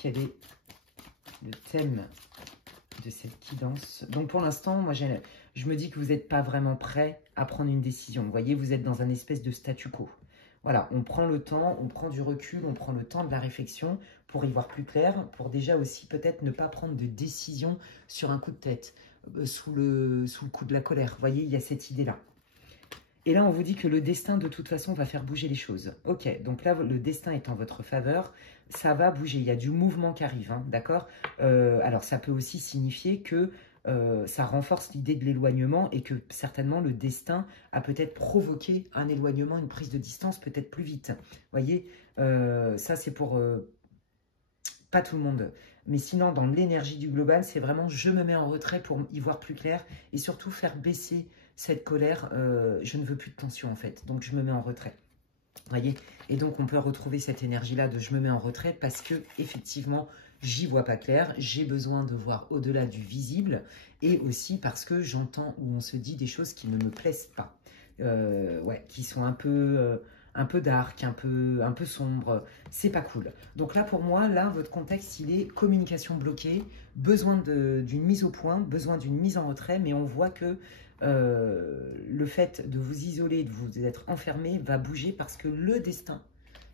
Quel est le thème de cette guidance? Donc pour l'instant, moi, je me dis que vous n'êtes pas vraiment prêt à prendre une décision. Vous voyez, vous êtes dans un espèce de statu quo. Voilà, on prend le temps, on prend du recul, on prend le temps de la réflexion pour y voir plus clair, pour déjà aussi peut-être ne pas prendre de décision sur un coup de tête, sous le coup de la colère. Vous voyez, il y a cette idée-là. Et là, on vous dit que le destin, de toute façon, va faire bouger les choses. Ok, donc là, le destin est en votre faveur. Ça va bouger. Il y a du mouvement qui arrive, hein, d'accord? Alors, ça peut aussi signifier que ça renforce l'idée de l'éloignement et que certainement le destin a peut-être provoqué un éloignement, une prise de distance peut-être plus vite. Vous voyez, ça, c'est pour pas tout le monde. Mais sinon, dans l'énergie du global, c'est vraiment je me mets en retrait pour y voir plus clair et surtout faire baisser cette colère. Je ne veux plus de tension en fait, donc je me mets en retrait. Vous voyez? Et donc on peut retrouver cette énergie-là de je me mets en retrait parce que effectivement, j'y vois pas clair, j'ai besoin de voir au-delà du visible et aussi parce que j'entends ou on se dit des choses qui ne me plaisent pas. Ouais, qui sont un peu dark, un peu sombre, c'est pas cool. Donc là, pour moi, là, votre contexte, il est communication bloquée, besoin d'une mise au point, besoin d'une mise en retrait, mais on voit que le fait de vous isoler, de vous être enfermé, va bouger parce que le destin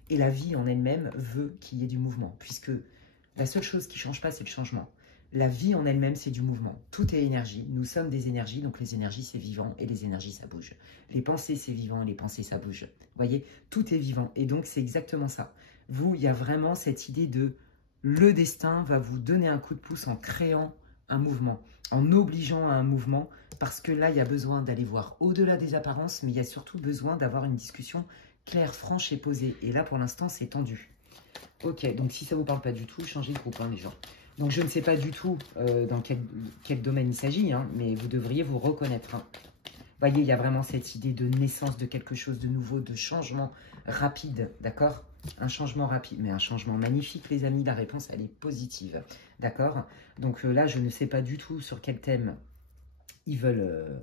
et la vie en elle-même veut qu'il y ait du mouvement, puisque la seule chose qui ne change pas, c'est le changement. La vie en elle-même, c'est du mouvement. Tout est énergie. Nous sommes des énergies, donc les énergies, c'est vivant, et les énergies, ça bouge. Les pensées, c'est vivant, et les pensées, ça bouge. Vous voyez, tout est vivant, et donc c'est exactement ça. Vous, il y a vraiment cette idée de le destin va vous donner un coup de pouce en créant un mouvement, en obligeant à un mouvement, parce que là, il y a besoin d'aller voir au-delà des apparences, mais il y a surtout besoin d'avoir une discussion claire, franche et posée. Et là, pour l'instant, c'est tendu. Ok, donc si ça ne vous parle pas du tout, changez de groupe, hein, les gens. Donc je ne sais pas du tout dans quel domaine il s'agit, hein, mais vous devriez vous reconnaître. Hein. Vous voyez, il y a vraiment cette idée de naissance de quelque chose de nouveau, de changement rapide, d'accord? Un changement rapide, mais un changement magnifique, les amis. La réponse, elle est positive, d'accord? Donc là, je ne sais pas du tout sur quel thème ils veulent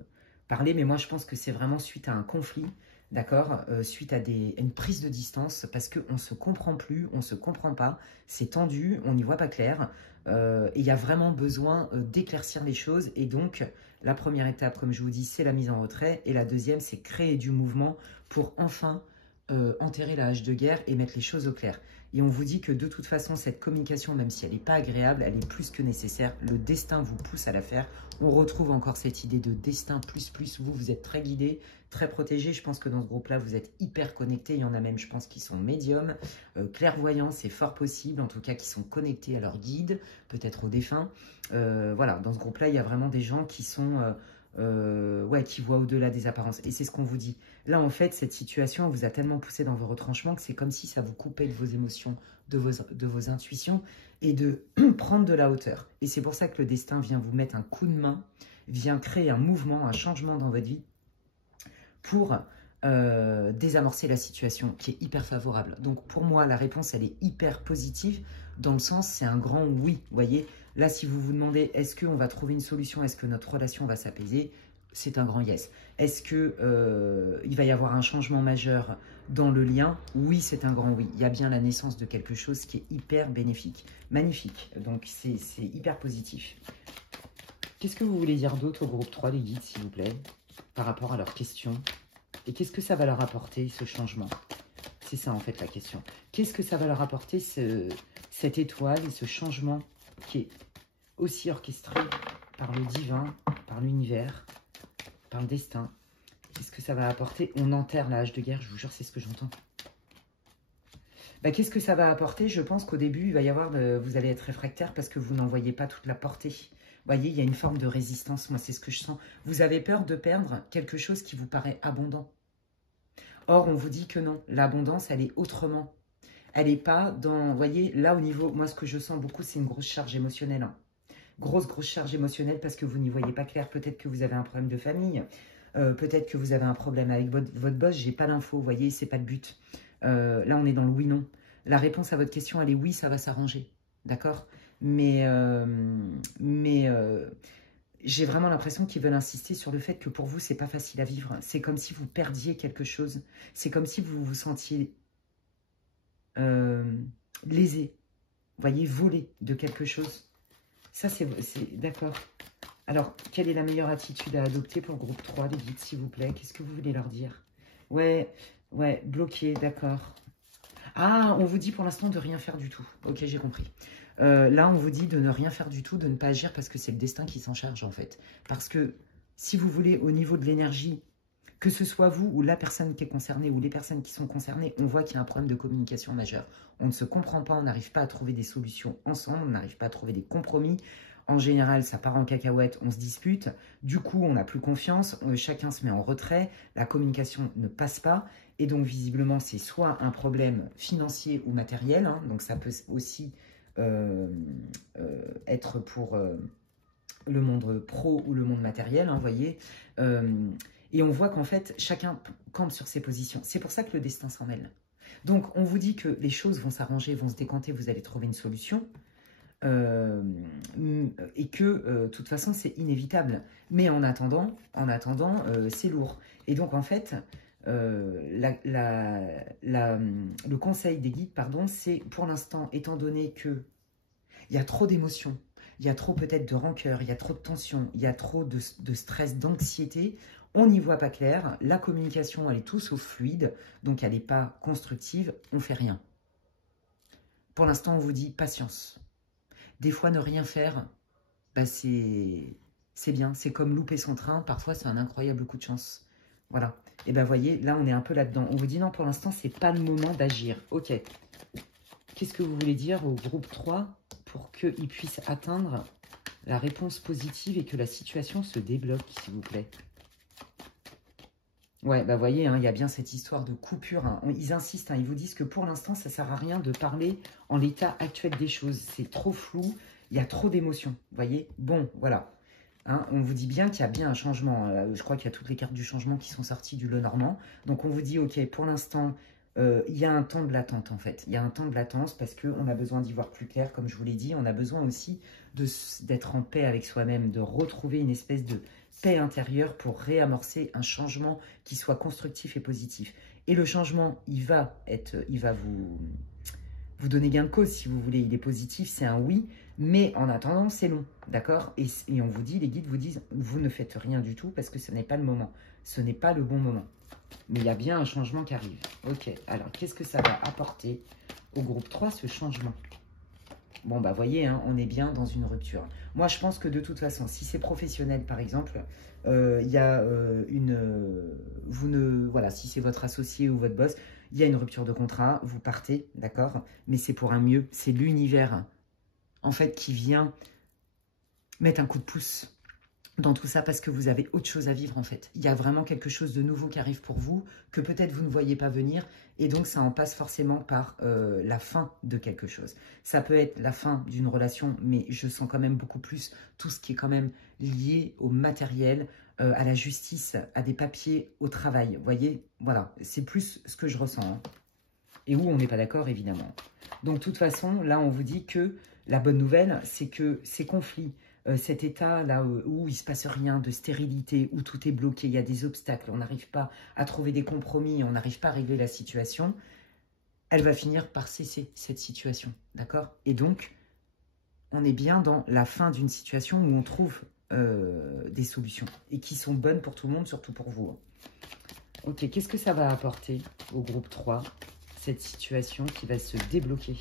parler, mais moi, je pense que c'est vraiment suite à un conflit, d'accord, suite à une prise de distance, parce qu'on ne se comprend plus, on ne se comprend pas, c'est tendu, on n'y voit pas clair, et il y a vraiment besoin d'éclaircir les choses, et donc la première étape, comme je vous dis, c'est la mise en retrait, et la deuxième, c'est créer du mouvement pour enfin enterrer la hache de guerre et mettre les choses au clair. Et on vous dit que de toute façon, cette communication, même si elle n'est pas agréable, elle est plus que nécessaire. Le destin vous pousse à la faire. On retrouve encore cette idée de destin plus. Vous êtes très guidé, très protégé. Je pense que dans ce groupe-là, vous êtes hyper connectés. Il y en a même, je pense, qui sont médiums, clairvoyants, c'est fort possible. En tout cas, qui sont connectés à leur guide, peut-être aux défunts. Voilà, dans ce groupe-là, il y a vraiment des gens qui sont... ouais, qui voient au-delà des apparences. Et c'est ce qu'on vous dit. Là, en fait, cette situation vous a tellement poussé dans vos retranchements que c'est comme si ça vous coupait de vos émotions, de vos intuitions et de prendre de la hauteur. Et c'est pour ça que le destin vient vous mettre un coup de main, vient créer un mouvement, un changement dans votre vie pour désamorcer la situation qui est hyper favorable. Donc, pour moi, la réponse, elle est hyper positive dans le sens, c'est un grand oui. Vous voyez, là, si vous vous demandez, est-ce qu'on va trouver une solution, est-ce que notre relation va s'apaiser? C'est un grand yes. Est-ce qu'il va y avoir un changement majeur dans le lien? Oui, c'est un grand oui. Il y a bien la naissance de quelque chose qui est hyper bénéfique. Magnifique. Donc, c'est hyper positif. Qu'est-ce que vous voulez dire d'autre au groupe 3, les guides, s'il vous plaît, par rapport à leurs questions? Et qu'est-ce que ça va leur apporter, ce changement? C'est ça, en fait, la question. Qu'est-ce que ça va leur apporter, cette étoile et ce changement qui est aussi orchestré par le divin, par l'univers, par le destin? Qu'est-ce que ça va apporter? On enterre la hache de guerre, je vous jure, c'est ce que j'entends. Bah, qu'est-ce que ça va apporter? Je pense qu'au début, il va y avoir vous allez être réfractaire parce que vous n'en voyez pas toute la portée. Vous voyez, il y a une forme de résistance, moi, c'est ce que je sens. Vous avez peur de perdre quelque chose qui vous paraît abondant. Or, on vous dit que non, l'abondance, elle est autrement. elle n'est pas dans... Vous voyez, là au niveau... Moi, ce que je sens beaucoup, c'est une grosse charge émotionnelle. Hein. Grosse charge émotionnelle parce que vous n'y voyez pas clair. Peut-être que vous avez un problème de famille. Peut-être que vous avez un problème avec votre boss. J'ai pas l'info, vous voyez, c'est pas le but. Là, on est dans le oui-non. La réponse à votre question, elle est oui, ça va s'arranger. D'accord? Mais j'ai vraiment l'impression qu'ils veulent insister sur le fait que pour vous, c'est pas facile à vivre. C'est comme si vous perdiez quelque chose. C'est comme si vous vous sentiez lésé. Vous voyez, volé de quelque chose. Ça, c'est d'accord. Alors, quelle est la meilleure attitude à adopter pour le groupe 3, les guides, s'il vous plaît? Qu'est-ce que vous voulez leur dire? Ouais, bloqué, d'accord. Ah, on vous dit pour l'instant de rien faire du tout. Ok, j'ai compris. Là, on vous dit de ne rien faire du tout, de ne pas agir parce que c'est le destin qui s'en charge, en fait. Parce que, si vous voulez, au niveau de l'énergie, que ce soit vous ou la personne qui est concernée ou les personnes qui sont concernées, on voit qu'il y a un problème de communication majeur. On ne se comprend pas, on n'arrive pas à trouver des solutions ensemble, on n'arrive pas à trouver des compromis. En général, ça part en cacahuète, on se dispute. Du coup, on n'a plus confiance, chacun se met en retrait, la communication ne passe pas. Et donc, visiblement, c'est soit un problème financier ou matériel. Hein, donc, ça peut aussi être pour le monde pro ou le monde matériel, hein, vous voyez. Et on voit qu'en fait, chacun campe sur ses positions. C'est pour ça que le destin s'en mêle. Donc, on vous dit que les choses vont s'arranger, vont se décanter, vous allez trouver une solution. Et que, de toute façon, c'est inévitable. Mais en attendant, c'est lourd. Et donc, en fait, le conseil des guides, pardon, c'est pour l'instant, étant donné qu'il y a trop d'émotions, il y a trop peut-être de rancœur, il y a trop de tension, il y a trop de stress, d'anxiété, on n'y voit pas clair, la communication, elle est tout sauf fluide, donc elle n'est pas constructive, on ne fait rien. Pour l'instant, on vous dit patience. Des fois, ne rien faire, bah c'est bien. C'est comme louper son train. Parfois, c'est un incroyable coup de chance. Voilà. Et bien, voyez, là, on est un peu là-dedans. On vous dit non, pour l'instant, c'est pas le moment d'agir. Ok. Qu'est-ce que vous voulez dire au groupe 3 pour qu'il puisse atteindre la réponse positive et que la situation se débloque, s'il vous plaît? Ouais, bah voyez, hein, il y a bien cette histoire de coupure. Hein. Ils insistent, hein, ils vous disent que pour l'instant, ça ne sert à rien de parler en l'état actuel des choses. C'est trop flou, il y a trop d'émotions. Vous voyez? Bon, voilà. Hein, on vous dit bien qu'il y a bien un changement. Je crois qu'il y a toutes les cartes du changement qui sont sorties du Lenormand. Donc, on vous dit, ok, pour l'instant, il y a un temps de latence, en fait. Il y a un temps de latence parce qu'on a besoin d'y voir plus clair, comme je vous l'ai dit. On a besoin aussi d'être en paix avec soi-même, de retrouver une espèce de paix intérieure pour réamorcer un changement qui soit constructif et positif. Et le changement, il va vous donner gain de cause, si vous voulez. Il est positif, c'est un oui, mais en attendant, c'est long, d'accord? Et on vous dit, les guides vous disent, vous ne faites rien du tout parce que ce n'est pas le moment. Ce n'est pas le bon moment. Mais il y a bien un changement qui arrive. Ok, alors qu'est-ce que ça va apporter au groupe 3, ce changement? Bon, bah voyez, hein, on est bien dans une rupture. Moi, je pense que de toute façon, si c'est professionnel, par exemple, il y a voilà, si c'est votre associé ou votre boss, il y a une rupture de contrat, vous partez, d'accord? Mais c'est pour un mieux, c'est l'univers, en fait, qui vient mettre un coup de pouce dans tout ça parce que vous avez autre chose à vivre, en fait. Il y a vraiment quelque chose de nouveau qui arrive pour vous, que peut-être vous ne voyez pas venir, et donc ça en passe forcément par la fin de quelque chose. Ça peut être la fin d'une relation, mais je sens quand même beaucoup plus tout ce qui est quand même lié au matériel, à la justice, à des papiers, au travail. Vous voyez, voilà, c'est plus ce que je ressens. Hein. Et où on n'est pas d'accord, évidemment. Donc, de toute façon, là, on vous dit que la bonne nouvelle, c'est que ces conflits, cet état là où il ne se passe rien, de stérilité, où tout est bloqué, il y a des obstacles, on n'arrive pas à trouver des compromis, on n'arrive pas à régler la situation, elle va finir par cesser cette situation, d'accord? Et donc, on est bien dans la fin d'une situation où on trouve des solutions et qui sont bonnes pour tout le monde, surtout pour vous. Ok, qu'est-ce que ça va apporter au groupe 3, cette situation qui va se débloquer?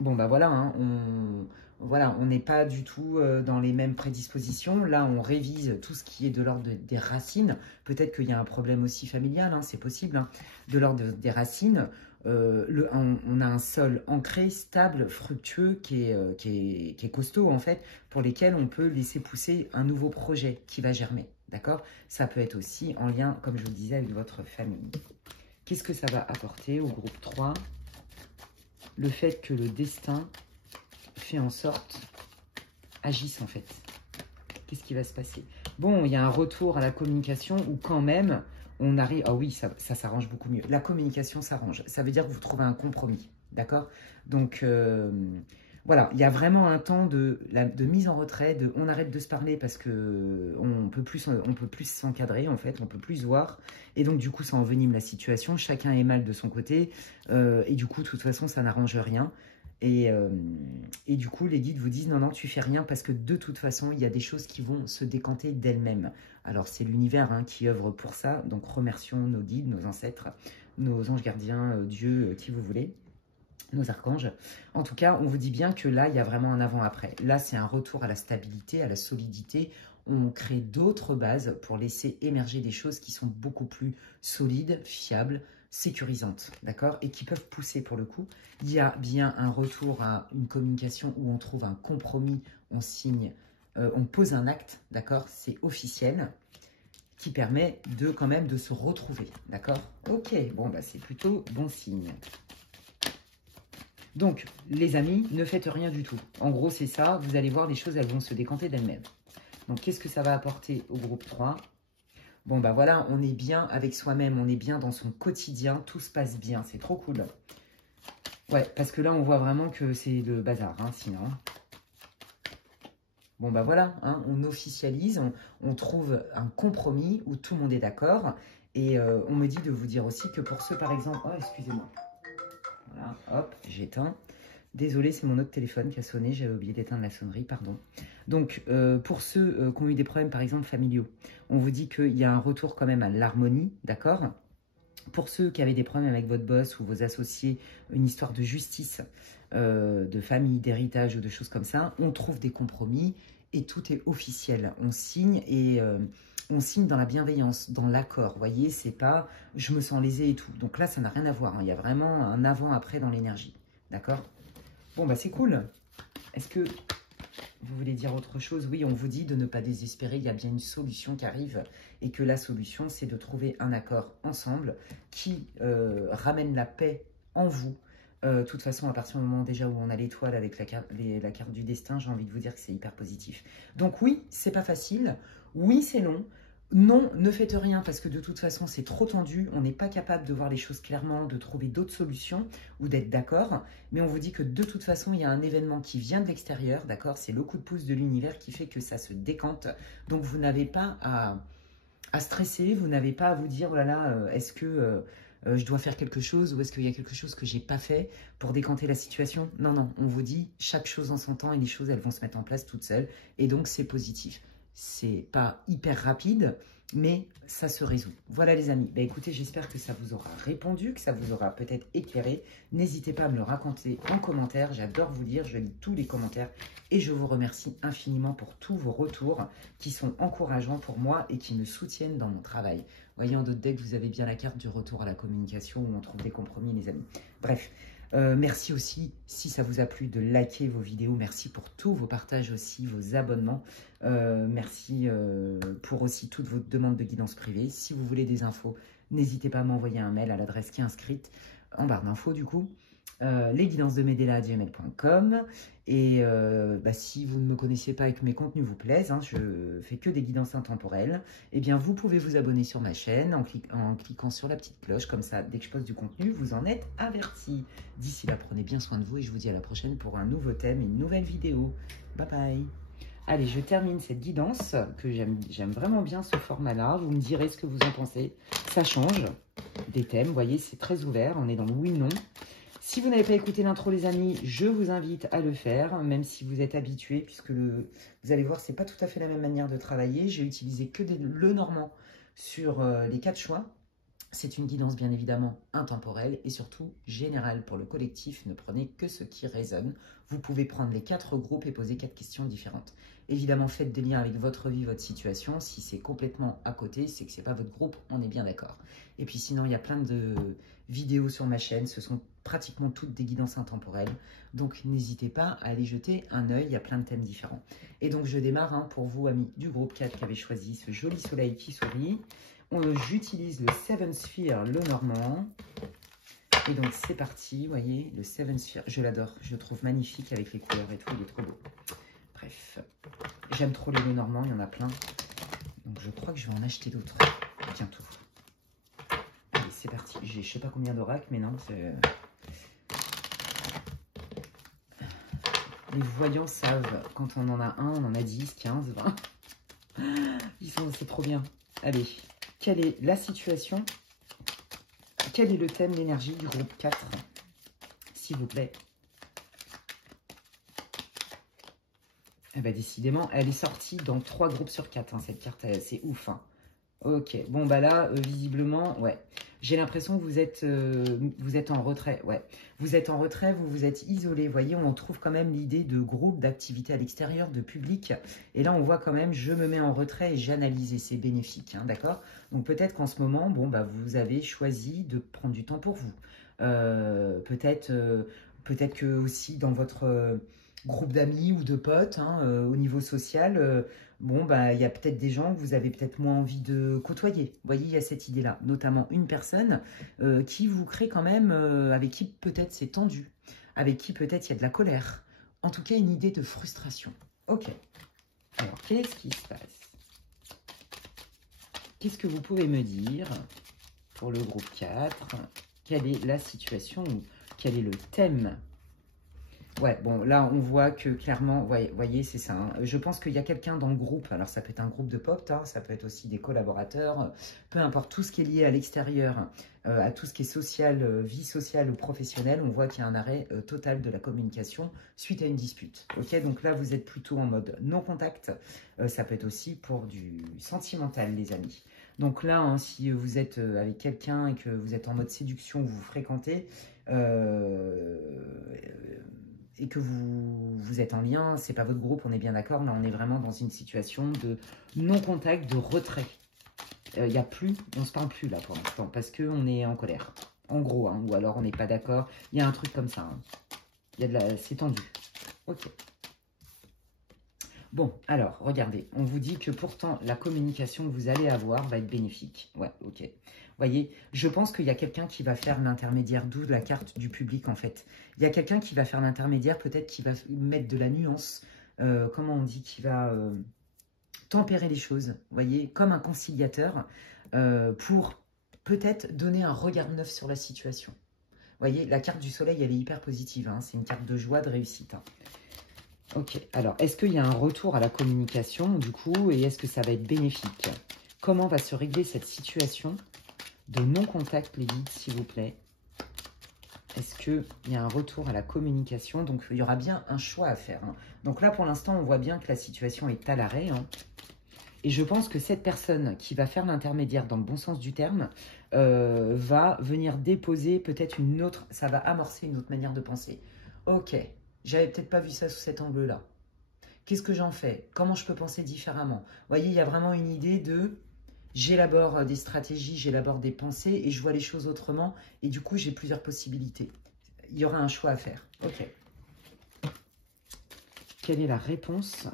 Bon, bah voilà, hein, on n'est pas du tout dans les mêmes prédispositions. Là, on révise tout ce qui est de l'ordre des racines. Peut-être qu'il y a un problème aussi familial, hein, c'est possible. Hein, de l'ordre des racines, on a un sol ancré, stable, fructueux, qui est costaud, en fait, pour lesquels on peut laisser pousser un nouveau projet qui va germer. D'accord? Ça peut être aussi en lien, comme je vous le disais, avec votre famille. Qu'est-ce que ça va apporter au groupe 3? Le fait que le destin fait en sorte, agisse en fait. Qu'est-ce qui va se passer? Bon, il y a un retour à la communication où quand même, on arrive... Ah oui, ça s'arrange beaucoup mieux. La communication s'arrange. Ça veut dire que vous trouvez un compromis, d'accord? Donc, voilà, il y a vraiment un temps de mise en retrait, on arrête de se parler parce que on peut plus s'encadrer en fait, on peut plus se voir. Et donc, du coup, ça envenime la situation. Chacun est mal de son côté. Et du coup, de toute façon, ça n'arrange rien. Et du coup, les guides vous disent, non, non, tu fais rien parce que de toute façon, il y a des choses qui vont se décanter d'elles-mêmes. Alors, c'est l'univers hein, qui œuvre pour ça. Donc, remercions nos guides, nos ancêtres, nos anges gardiens, Dieu, qui vous voulez, nos archanges. En tout cas, on vous dit bien que là, il y a vraiment un avant-après. Là, c'est un retour à la stabilité, à la solidité. On crée d'autres bases pour laisser émerger des choses qui sont beaucoup plus solides, fiables, sécurisantes, d'accord? Et qui peuvent pousser pour le coup. Il y a bien un retour à une communication où on trouve un compromis, on signe, on pose un acte, d'accord? C'est officiel, qui permet de quand même de se retrouver, d'accord? Ok, bon, bah c'est plutôt bon signe. Donc, les amis, ne faites rien du tout. En gros, c'est ça. Vous allez voir, les choses, elles vont se décanter d'elles-mêmes. Donc, qu'est-ce que ça va apporter au groupe 3? Bon, bah voilà, on est bien avec soi-même. On est bien dans son quotidien. Tout se passe bien. C'est trop cool. Ouais, parce que là, on voit vraiment que c'est le bazar, hein, sinon. Bon, bah voilà, hein, on officialise. On trouve un compromis où tout le monde est d'accord. Et on me dit de vous dire aussi que pour ceux, par exemple... Oh, excusez-moi. Voilà, hop, j'éteins. Désolée, c'est mon autre téléphone qui a sonné, j'avais oublié d'éteindre la sonnerie, pardon. Donc, pour ceux qui ont eu des problèmes, par exemple, familiaux, on vous dit qu'il y a un retour quand même à l'harmonie, d'accord? Pour ceux qui avaient des problèmes avec votre boss ou vos associés, une histoire de justice, de famille, d'héritage ou de choses comme ça, on trouve des compromis et tout est officiel. On signe et... on signe dans la bienveillance, dans l'accord, vous voyez, c'est pas « je me sens lésé » et tout. Donc là, ça n'a rien à voir, hein. Il y a vraiment un avant-après dans l'énergie, d'accord? Bon, bah c'est cool. Est-ce que vous voulez dire autre chose? Oui, on vous dit de ne pas désespérer, il y a bien une solution qui arrive et que la solution, c'est de trouver un accord ensemble qui ramène la paix en vous. De toute façon, à partir du moment déjà où on a l'étoile avec la carte du destin, j'ai envie de vous dire que c'est hyper positif. Donc oui, c'est pas facile. Oui, c'est long. Non, ne faites rien parce que de toute façon, c'est trop tendu. On n'est pas capable de voir les choses clairement, de trouver d'autres solutions ou d'être d'accord. Mais on vous dit que de toute façon, il y a un événement qui vient de l'extérieur, d'accord? C'est le coup de pouce de l'univers qui fait que ça se décante. Donc, vous n'avez pas à stresser, vous n'avez pas à vous dire, oh là là, est-ce que je dois faire quelque chose ou est-ce qu'il y a quelque chose que j'ai pas fait pour décanter la situation? Non, non, on vous dit chaque chose en son temps et les choses, elles vont se mettre en place toutes seules. Et donc, c'est positif. C'est pas hyper rapide, mais ça se résout. Voilà les amis, bah, écoutez, j'espère que ça vous aura répondu, que ça vous aura peut-être éclairé. N'hésitez pas à me le raconter en commentaire, j'adore vous lire, je lis tous les commentaires et je vous remercie infiniment pour tous vos retours qui sont encourageants pour moi et qui me soutiennent dans mon travail. Voyez en d'autres decks, vous avez bien la carte du retour à la communication où on trouve des compromis les amis. Bref. Merci aussi, si ça vous a plu, de liker vos vidéos. Merci pour tous vos partages aussi, vos abonnements. Merci pour aussi toutes vos demandes de guidance privée. Si vous voulez des infos, n'hésitez pas à m'envoyer un mail à l'adresse qui est inscrite en barre d'infos du coup. lesguidancesdemedela@gmail.com. Et bah, si vous ne me connaissez pas et que mes contenus vous plaisent, hein, je fais que des guidances intemporelles, eh bien vous pouvez vous abonner sur ma chaîne en cliquant sur la petite cloche, comme ça dès que je poste du contenu, vous en êtes avertis. D'ici là, prenez bien soin de vous et je vous dis à la prochaine pour un nouveau thème et une nouvelle vidéo. Bye bye. Allez, je termine cette guidance, que j'aime vraiment bien ce format-là. Vous me direz ce que vous en pensez. Ça change des thèmes, vous voyez, c'est très ouvert, on est dans le oui-non. Si vous n'avez pas écouté l'intro, les amis, je vous invite à le faire, même si vous êtes habitué, puisque vous allez voir, c'est pas tout à fait la même manière de travailler. J'ai utilisé que le normand sur les 4 choix. C'est une guidance bien évidemment intemporelle et surtout générale pour le collectif. Ne prenez que ce qui résonne. Vous pouvez prendre les 4 groupes et poser 4 questions différentes. Évidemment, faites des liens avec votre vie, votre situation. Si c'est complètement à côté, c'est que ce n'est pas votre groupe, on est bien d'accord. Et puis sinon, il y a plein de vidéos sur ma chaîne. Ce sont pratiquement toutes des guidances intemporelles. Donc, n'hésitez pas à aller jeter un œil, il y a plein de thèmes différents. Et donc, je démarre hein, pour vous, amis du groupe 4 qui avez choisi ce joli soleil qui sourit. J'utilise le Seven Sphere, le normand. Et donc, c'est parti, vous voyez, le Seven Sphere, je l'adore, je le trouve magnifique avec les couleurs et tout, il est trop beau. Bref, j'aime trop les Lenormand, il y en a plein. Donc, je crois que je vais en acheter d'autres bientôt. Allez, c'est parti. J'ai je sais pas combien d'oracles, mais non, les voyants savent, quand on en a un, on en a 10, 15, 20. C'est trop bien. Allez, quelle est la situation? Quel est le thème, l'énergie du groupe 4? S'il vous plaît. Eh ben, décidément, elle est sortie dans 3 groupes sur 4, hein, cette carte, c'est ouf. Hein. Ok, bon, bah là, visiblement, ouais. J'ai l'impression que vous êtes en retrait, ouais. Vous êtes en retrait, vous vous êtes isolé. Vous voyez, on trouve quand même l'idée de groupe, d'activité à l'extérieur, de public. Et là, on voit quand même, je me mets en retrait et j'analyse. Et c'est bénéfique, hein, d'accord? Donc, peut-être qu'en ce moment, bon, bah, vous avez choisi de prendre du temps pour vous. Peut-être que aussi dans votre groupe d'amis ou de potes, hein, au niveau social, bon, bah, il y a peut-être des gens que vous avez peut-être moins envie de côtoyer. Vous voyez, il y a cette idée-là. Notamment une personne qui vous crée quand même, avec qui peut-être c'est tendu, avec qui peut-être il y a de la colère. En tout cas, une idée de frustration. Ok. Alors, qu'est-ce qui se passe? Qu'est-ce que vous pouvez me dire pour le groupe 4? Quelle est la situation? Quel est le thème? Ouais, bon, là, on voit que clairement, voyez, c'est ça. Hein. Je pense qu'il y a quelqu'un dans le groupe. Alors, ça peut être un groupe de potes, hein, ça peut être aussi des collaborateurs. Peu importe, tout ce qui est lié à l'extérieur, à tout ce qui est social, vie sociale ou professionnelle, on voit qu'il y a un arrêt total de la communication suite à une dispute. Ok, donc là, vous êtes plutôt en mode non-contact. Ça peut être aussi pour du sentimental, les amis. Donc là, hein, si vous êtes avec quelqu'un et que vous êtes en mode séduction, vous vous fréquentez, et que vous êtes en lien, c'est pas votre groupe, on est bien d'accord. Là, on est vraiment dans une situation de non-contact, de retrait. Il n'y a plus, on se parle plus là pour l'instant, parce qu'on est en colère. En gros, hein, ou alors on n'est pas d'accord. Il y a un truc comme ça. Hein. C'est tendu. Ok. Bon, alors, regardez. On vous dit que pourtant, la communication que vous allez avoir va être bénéfique. Ouais, ok. Voyez, je pense qu'il y a quelqu'un qui va faire l'intermédiaire, d'où la carte du public en fait. Il y a quelqu'un qui va faire l'intermédiaire, peut-être qui va mettre de la nuance, comment on dit, qui va tempérer les choses, voyez, comme un conciliateur, pour peut-être donner un regard neuf sur la situation. Voyez, la carte du soleil, elle est hyper positive, hein, c'est une carte de joie, de réussite. Hein. Ok, alors, est-ce qu'il y a un retour à la communication, du coup, et est-ce que ça va être bénéfique? Comment va se régler cette situation de non-contact, les guides, s'il vous plaît? Est-ce qu'il y a un retour à la communication? Donc, il y aura bien un choix à faire. Hein. Donc là, pour l'instant, on voit bien que la situation est à l'arrêt. Hein. Et je pense que cette personne qui va faire l'intermédiaire dans le bon sens du terme va venir déposer peut-être une autre... Ça va amorcer une autre manière de penser. Ok, j'avais peut-être pas vu ça sous cet angle-là. Qu'est-ce que j'en fais? Comment je peux penser différemment? Vous voyez, il y a vraiment une idée de... J'élabore des stratégies, j'élabore des pensées et je vois les choses autrement. Et du coup, j'ai plusieurs possibilités. Il y aura un choix à faire. Ok. Quelle est la réponse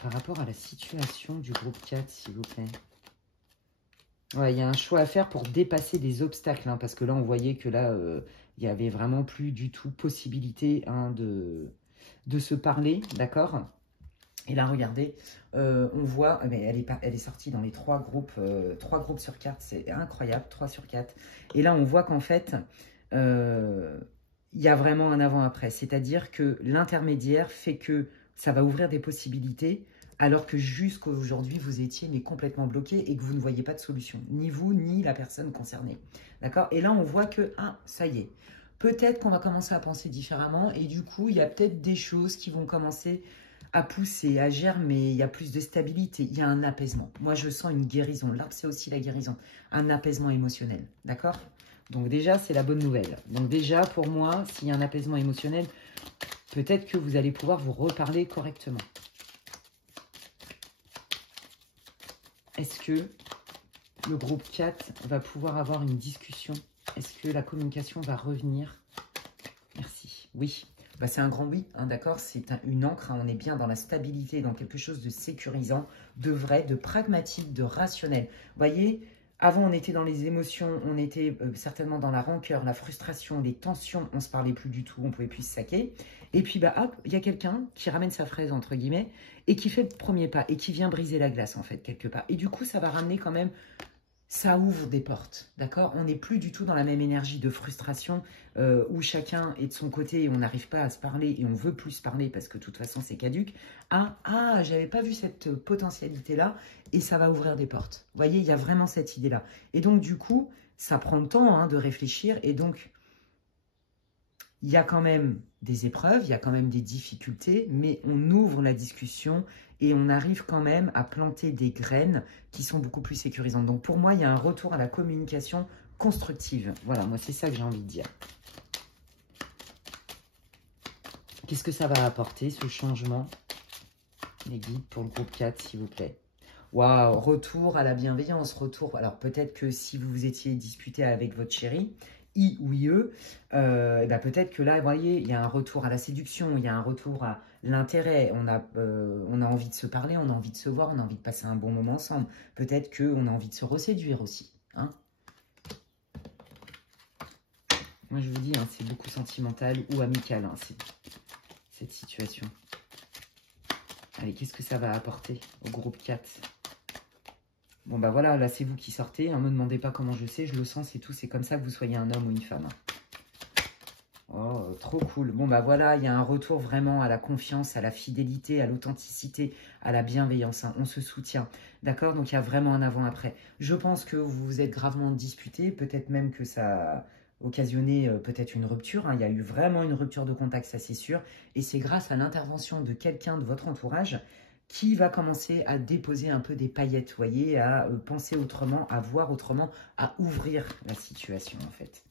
par rapport à la situation du groupe 4, s'il vous plaît? Ouais, il y a un choix à faire pour dépasser des obstacles. Hein, parce que là, on voyait que là, il n'y avait vraiment plus du tout possibilité hein, de se parler. D'accord ? Et là, regardez, on voit, mais elle est sortie dans les 3 groupes sur 4, c'est incroyable, 3 sur 4. Et là, on voit qu'en fait, il y a vraiment un avant-après. C'est-à-dire que l'intermédiaire fait que ça va ouvrir des possibilités, alors que jusqu'à aujourd'hui, vous étiez mais complètement bloqué et que vous ne voyez pas de solution. Ni vous, ni la personne concernée. D'accord? Et là, on voit que, ah, ça y est. Peut-être qu'on va commencer à penser différemment et du coup, il y a peut-être des choses qui vont commencer à pousser, à germer, il y a plus de stabilité, il y a un apaisement. Moi, je sens une guérison. L'arbre, c'est aussi la guérison, un apaisement émotionnel, d'accord? Donc déjà, c'est la bonne nouvelle. Donc déjà, pour moi, s'il y a un apaisement émotionnel, peut-être que vous allez pouvoir vous reparler correctement. Est-ce que le groupe 4 va pouvoir avoir une discussion? Est-ce que la communication va revenir? Merci. Oui. Bah, c'est un grand oui, hein, d'accord? C'est une ancre, hein, on est bien dans la stabilité, dans quelque chose de sécurisant, de vrai, de pragmatique, de rationnel. Vous voyez, avant on était dans les émotions, on était certainement dans la rancœur, la frustration, les tensions, on ne se parlait plus du tout, on ne pouvait plus se saquer. Et puis bah hop, il y a quelqu'un qui ramène sa fraise entre guillemets et qui fait le premier pas et qui vient briser la glace en fait quelque part. Et du coup ça va ramener quand même... Ça ouvre des portes, d'accord? On n'est plus du tout dans la même énergie de frustration où chacun est de son côté et on n'arrive pas à se parler et on veut plus se parler parce que de toute façon c'est caduque. Ah, j'avais pas vu cette potentialité-là et ça va ouvrir des portes. Vous voyez, il y a vraiment cette idée-là. Et donc du coup, ça prend le temps hein, de réfléchir et donc il y a quand même des épreuves, il y a quand même des difficultés, mais on ouvre la discussion et on arrive quand même à planter des graines qui sont beaucoup plus sécurisantes. Donc pour moi, il y a un retour à la communication constructive. Voilà, moi c'est ça que j'ai envie de dire. Qu'est-ce que ça va apporter, ce changement? Les guides pour le groupe 4, s'il vous plaît. Waouh, retour à la bienveillance, retour... Alors peut-être que si vous vous étiez disputé avec votre chéri, I ou IE, ben peut-être que là, vous voyez, il y a un retour à la séduction, il y a un retour à l'intérêt, on a envie de se parler, on a envie de se voir, on a envie de passer un bon moment ensemble. Peut-être qu'on a envie de se reséduire aussi. Hein. Moi, je vous dis, hein, c'est beaucoup sentimental ou amical, hein, cette situation. Allez, qu'est-ce que ça va apporter au groupe 4? Bon, bah voilà, là, c'est vous qui sortez. Ne me demandez pas comment je sais, je le sens, c'est tout. C'est comme ça que vous soyez un homme ou une femme. Oh, trop cool. Bon, bah voilà, il y a un retour vraiment à la confiance, à la fidélité, à l'authenticité, à la bienveillance. Hein. On se soutient, d'accord? Donc, il y a vraiment un avant-après. Je pense que vous vous êtes gravement disputés. Peut-être même que ça a occasionné peut-être une rupture. Hein. Il y a eu vraiment une rupture de contact, ça c'est sûr. Et c'est grâce à l'intervention de quelqu'un de votre entourage qui va commencer à déposer un peu des paillettes, vous voyez, à penser autrement, à voir autrement, à ouvrir la situation, en fait.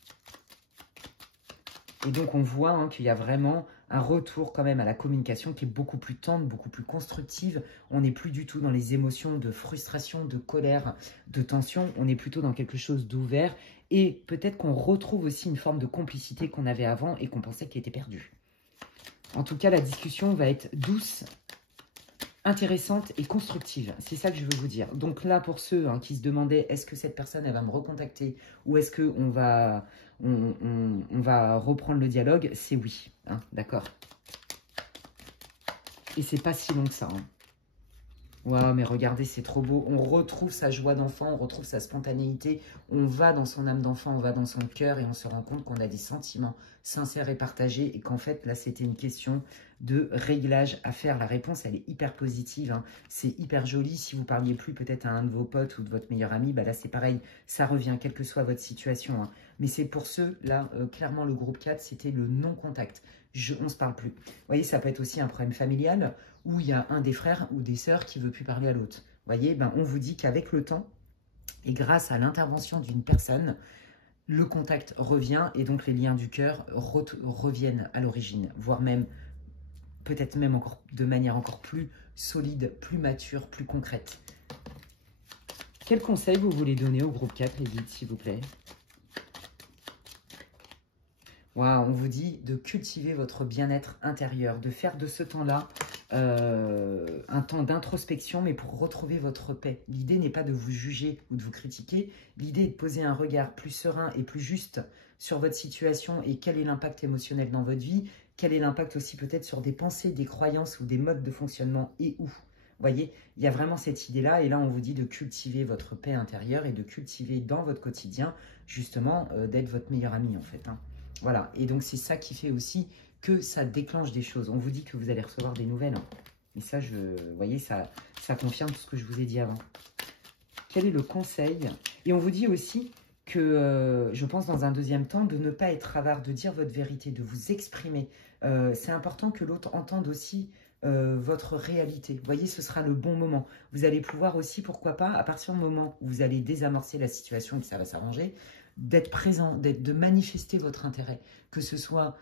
Et donc, on voit hein, qu'il y a vraiment un retour quand même à la communication qui est beaucoup plus tendre, beaucoup plus constructive. On n'est plus du tout dans les émotions de frustration, de colère, de tension. On est plutôt dans quelque chose d'ouvert. Et peut-être qu'on retrouve aussi une forme de complicité qu'on avait avant et qu'on pensait qu'elle était perdue. En tout cas, la discussion va être douce, intéressante et constructive. C'est ça que je veux vous dire. Donc là, pour ceux hein, qui se demandaient, est-ce que cette personne, elle va me recontacter ou est-ce qu'on va, on va reprendre le dialogue, c'est oui. Hein, d'accord. Et c'est pas si long que ça. Hein. Waouh, mais regardez, c'est trop beau. On retrouve sa joie d'enfant, on retrouve sa spontanéité. On va dans son âme d'enfant, on va dans son cœur et on se rend compte qu'on a des sentiments sincères et partagés et qu'en fait, là, c'était une question de réglage à faire. La réponse, elle est hyper positive. Hein. C'est hyper joli. Si vous parliez plus peut-être à un de vos potes ou de votre meilleur ami, bah là, c'est pareil. Ça revient, quelle que soit votre situation. Hein. Mais c'est pour ceux, là, clairement, le groupe 4, c'était le non-contact. On ne se parle plus. Vous voyez, ça peut être aussi un problème familial où il y a un des frères ou des sœurs qui ne veut plus parler à l'autre. Vous voyez, ben, on vous dit qu'avec le temps et grâce à l'intervention d'une personne, le contact revient et donc les liens du cœur reviennent à l'origine, voire même, peut-être même encore de manière encore plus solide, plus mature, plus concrète. Quel conseil vous voulez donner au groupe 4, les guides, s'il vous plaît? Wow, on vous dit de cultiver votre bien-être intérieur, de faire de ce temps-là un temps d'introspection, mais pour retrouver votre paix. L'idée n'est pas de vous juger ou de vous critiquer, l'idée est de poser un regard plus serein et plus juste sur votre situation et quel est l'impact émotionnel dans votre vie, quel est l'impact aussi peut-être sur des pensées, des croyances ou des modes de fonctionnement et où. Vous voyez, il y a vraiment cette idée-là et là on vous dit de cultiver votre paix intérieure et de cultiver dans votre quotidien justement d'être votre meilleur ami en fait. Hein. Voilà, et donc c'est ça qui fait aussi que ça déclenche des choses. On vous dit que vous allez recevoir des nouvelles. Hein. Et ça, vous voyez, ça confirme tout ce que je vous ai dit avant. Quel est le conseil? Et on vous dit aussi que, je pense dans un deuxième temps, de ne pas être avare, de dire votre vérité, de vous exprimer. C'est important que l'autre entende aussi votre réalité. Vous voyez, ce sera le bon moment. Vous allez pouvoir aussi, pourquoi pas, à partir du moment où vous allez désamorcer la situation et que ça va s'arranger, d'être présent, de manifester votre intérêt, que ce soit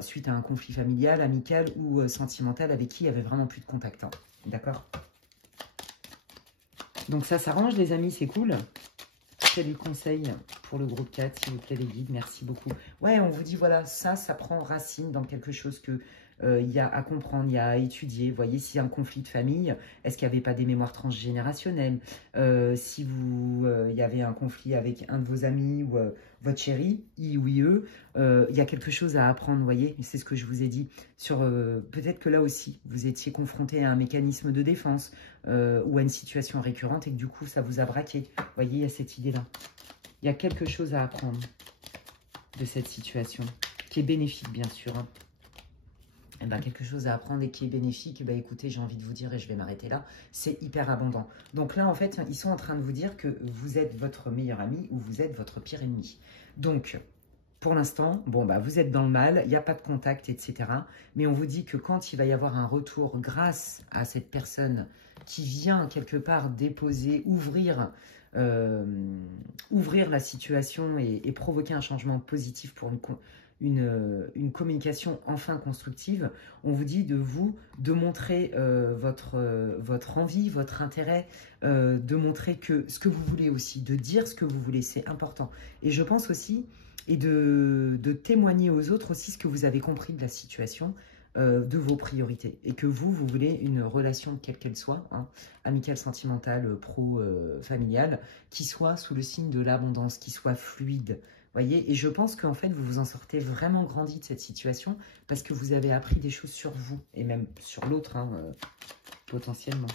suite à un conflit familial, amical ou sentimental avec qui il n'y avait vraiment plus de contact. Hein. D'accord? Donc ça s'arrange les amis, c'est cool. Quel est le conseil pour le groupe 4, s'il vous plaît, les guides. Merci beaucoup. Ouais, on vous dit, voilà, ça prend racine dans quelque chose que il y a à comprendre, il y a à étudier. Vous voyez, s'il y a un conflit de famille, est-ce qu'il n'y avait pas des mémoires transgénérationnelles? Si il y avait un conflit avec un de vos amis ou votre chéri, il ou IE, il y a quelque chose à apprendre, vous voyez. C'est ce que je vous ai dit. Sur peut-être que là aussi, vous étiez confronté à un mécanisme de défense ou à une situation récurrente et que du coup, ça vous a braqué. Vous voyez, il y a cette idée-là. Il y a quelque chose à apprendre de cette situation, qui est bénéfique, bien sûr, hein. Eh ben, quelque chose à apprendre et qui est bénéfique, ben, écoutez, j'ai envie de vous dire, et je vais m'arrêter là, c'est hyper abondant. Donc là, en fait, ils sont en train de vous dire que vous êtes votre meilleur ami ou vous êtes votre pire ennemi. Donc, pour l'instant, bon, bah, vous êtes dans le mal, il n'y a pas de contact, etc. Mais on vous dit que quand il va y avoir un retour grâce à cette personne qui vient quelque part déposer, ouvrir la situation et provoquer un changement positif pour une communication enfin constructive, on vous dit de montrer votre envie, votre intérêt, de montrer que ce que vous voulez aussi, de dire ce que vous voulez, c'est important. Et je pense aussi, et de témoigner aux autres aussi ce que vous avez compris de la situation, de vos priorités. Et que vous voulez une relation, quelle qu'elle soit, hein, amicale, sentimentale, pro, familiale, qui soit sous le signe de l'abondance, qui soit fluide. Voyez, et je pense qu'en fait, vous vous en sortez vraiment grandi de cette situation parce que vous avez appris des choses sur vous et même sur l'autre, hein, potentiellement.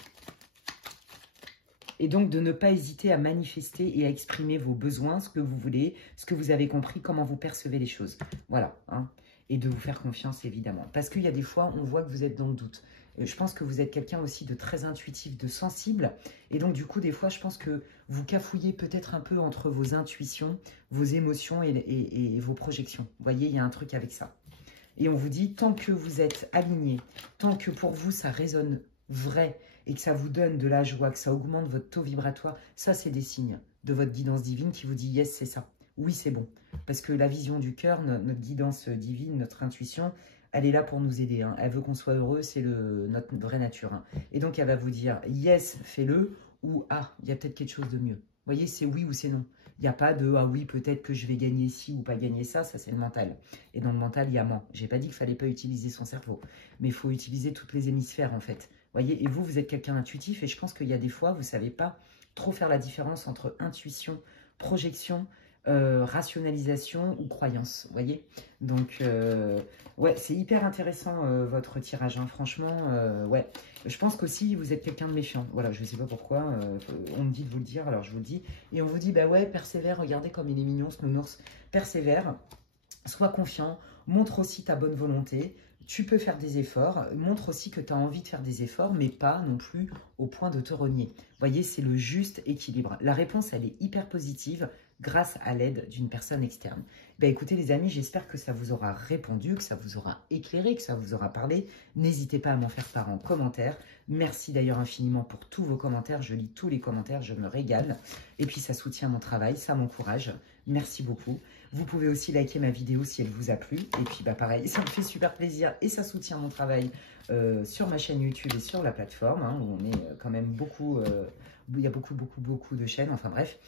Et donc, de ne pas hésiter à manifester et à exprimer vos besoins, ce que vous voulez, ce que vous avez compris, comment vous percevez les choses. Voilà, hein. Et de vous faire confiance, évidemment. Parce qu'il y a des fois, on voit que vous êtes dans le doute. Je pense que vous êtes quelqu'un aussi de très intuitif, de sensible. Et donc, du coup, des fois, je pense que vous cafouillez peut-être un peu entre vos intuitions, vos émotions et vos projections. Vous voyez, il y a un truc avec ça. Et on vous dit, tant que vous êtes aligné, tant que pour vous, ça résonne vrai et que ça vous donne de la joie, que ça augmente votre taux vibratoire, ça, c'est des signes de votre guidance divine qui vous dit, yes, c'est ça. Oui, c'est bon. Parce que la vision du cœur, notre guidance divine, notre intuition, elle est là pour nous aider, hein. Elle veut qu'on soit heureux, c'est notre vraie nature, hein. Et donc, elle va vous dire, yes, fais-le, ou ah, il y a peut-être quelque chose de mieux. Vous voyez, c'est oui ou c'est non. Il n'y a pas de, ah oui, peut-être que je vais gagner ci ou pas gagner ça, ça c'est le mental. Et dans le mental, il y a ment. J'ai pas dit qu'il fallait pas utiliser son cerveau, mais il faut utiliser toutes les hémisphères, en fait. Vous voyez, et vous êtes quelqu'un d'intuitif, et je pense qu'il y a des fois, vous ne savez pas trop faire la différence entre intuition, projection, rationalisation ou croyance, vous voyez. Donc, ouais, c'est hyper intéressant votre tirage, hein, franchement, ouais. Je pense qu'aussi, vous êtes quelqu'un de méfiant, voilà, je ne sais pas pourquoi, on me dit de vous le dire, alors je vous le dis. Et on vous dit, bah ouais, persévère, regardez comme il est mignon ce nounours, persévère, sois confiant, montre aussi ta bonne volonté. Tu peux faire des efforts, montre aussi que tu as envie de faire des efforts, mais pas non plus au point de te renier. Vous voyez, c'est le juste équilibre. La réponse, elle est hyper positive grâce à l'aide d'une personne externe. Ben, écoutez les amis, j'espère que ça vous aura répondu, que ça vous aura éclairé, que ça vous aura parlé. N'hésitez pas à m'en faire part en commentaire. Merci d'ailleurs infiniment pour tous vos commentaires. Je lis tous les commentaires, je me régale. Et puis ça soutient mon travail, ça m'encourage. Merci beaucoup. Vous pouvez aussi liker ma vidéo si elle vous a plu. Et puis bah pareil, ça me fait super plaisir et ça soutient mon travail sur ma chaîne YouTube et sur la plateforme, hein, où on est quand même beaucoup... il y a beaucoup de chaînes, enfin bref.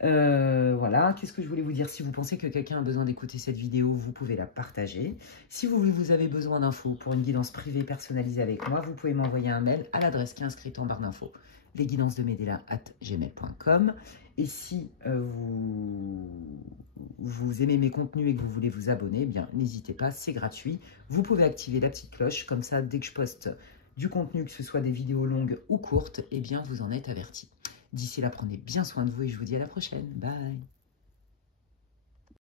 Voilà, qu'est-ce que je voulais vous dire? Si vous pensez que quelqu'un a besoin d'écouter cette vidéo, vous pouvez la partager. Si vous avez besoin d'infos pour une guidance privée personnalisée avec moi, vous pouvez m'envoyer un mail à l'adresse qui est inscrite en barre d'infos, lesguidancesdemedela@gmail.com. Et si vous aimez mes contenus et que vous voulez vous abonner, eh bien n'hésitez pas, c'est gratuit. Vous pouvez activer la petite cloche, comme ça, dès que je poste du contenu, que ce soit des vidéos longues ou courtes, eh bien vous en êtes avertis. D'ici là, prenez bien soin de vous et je vous dis à la prochaine. Bye!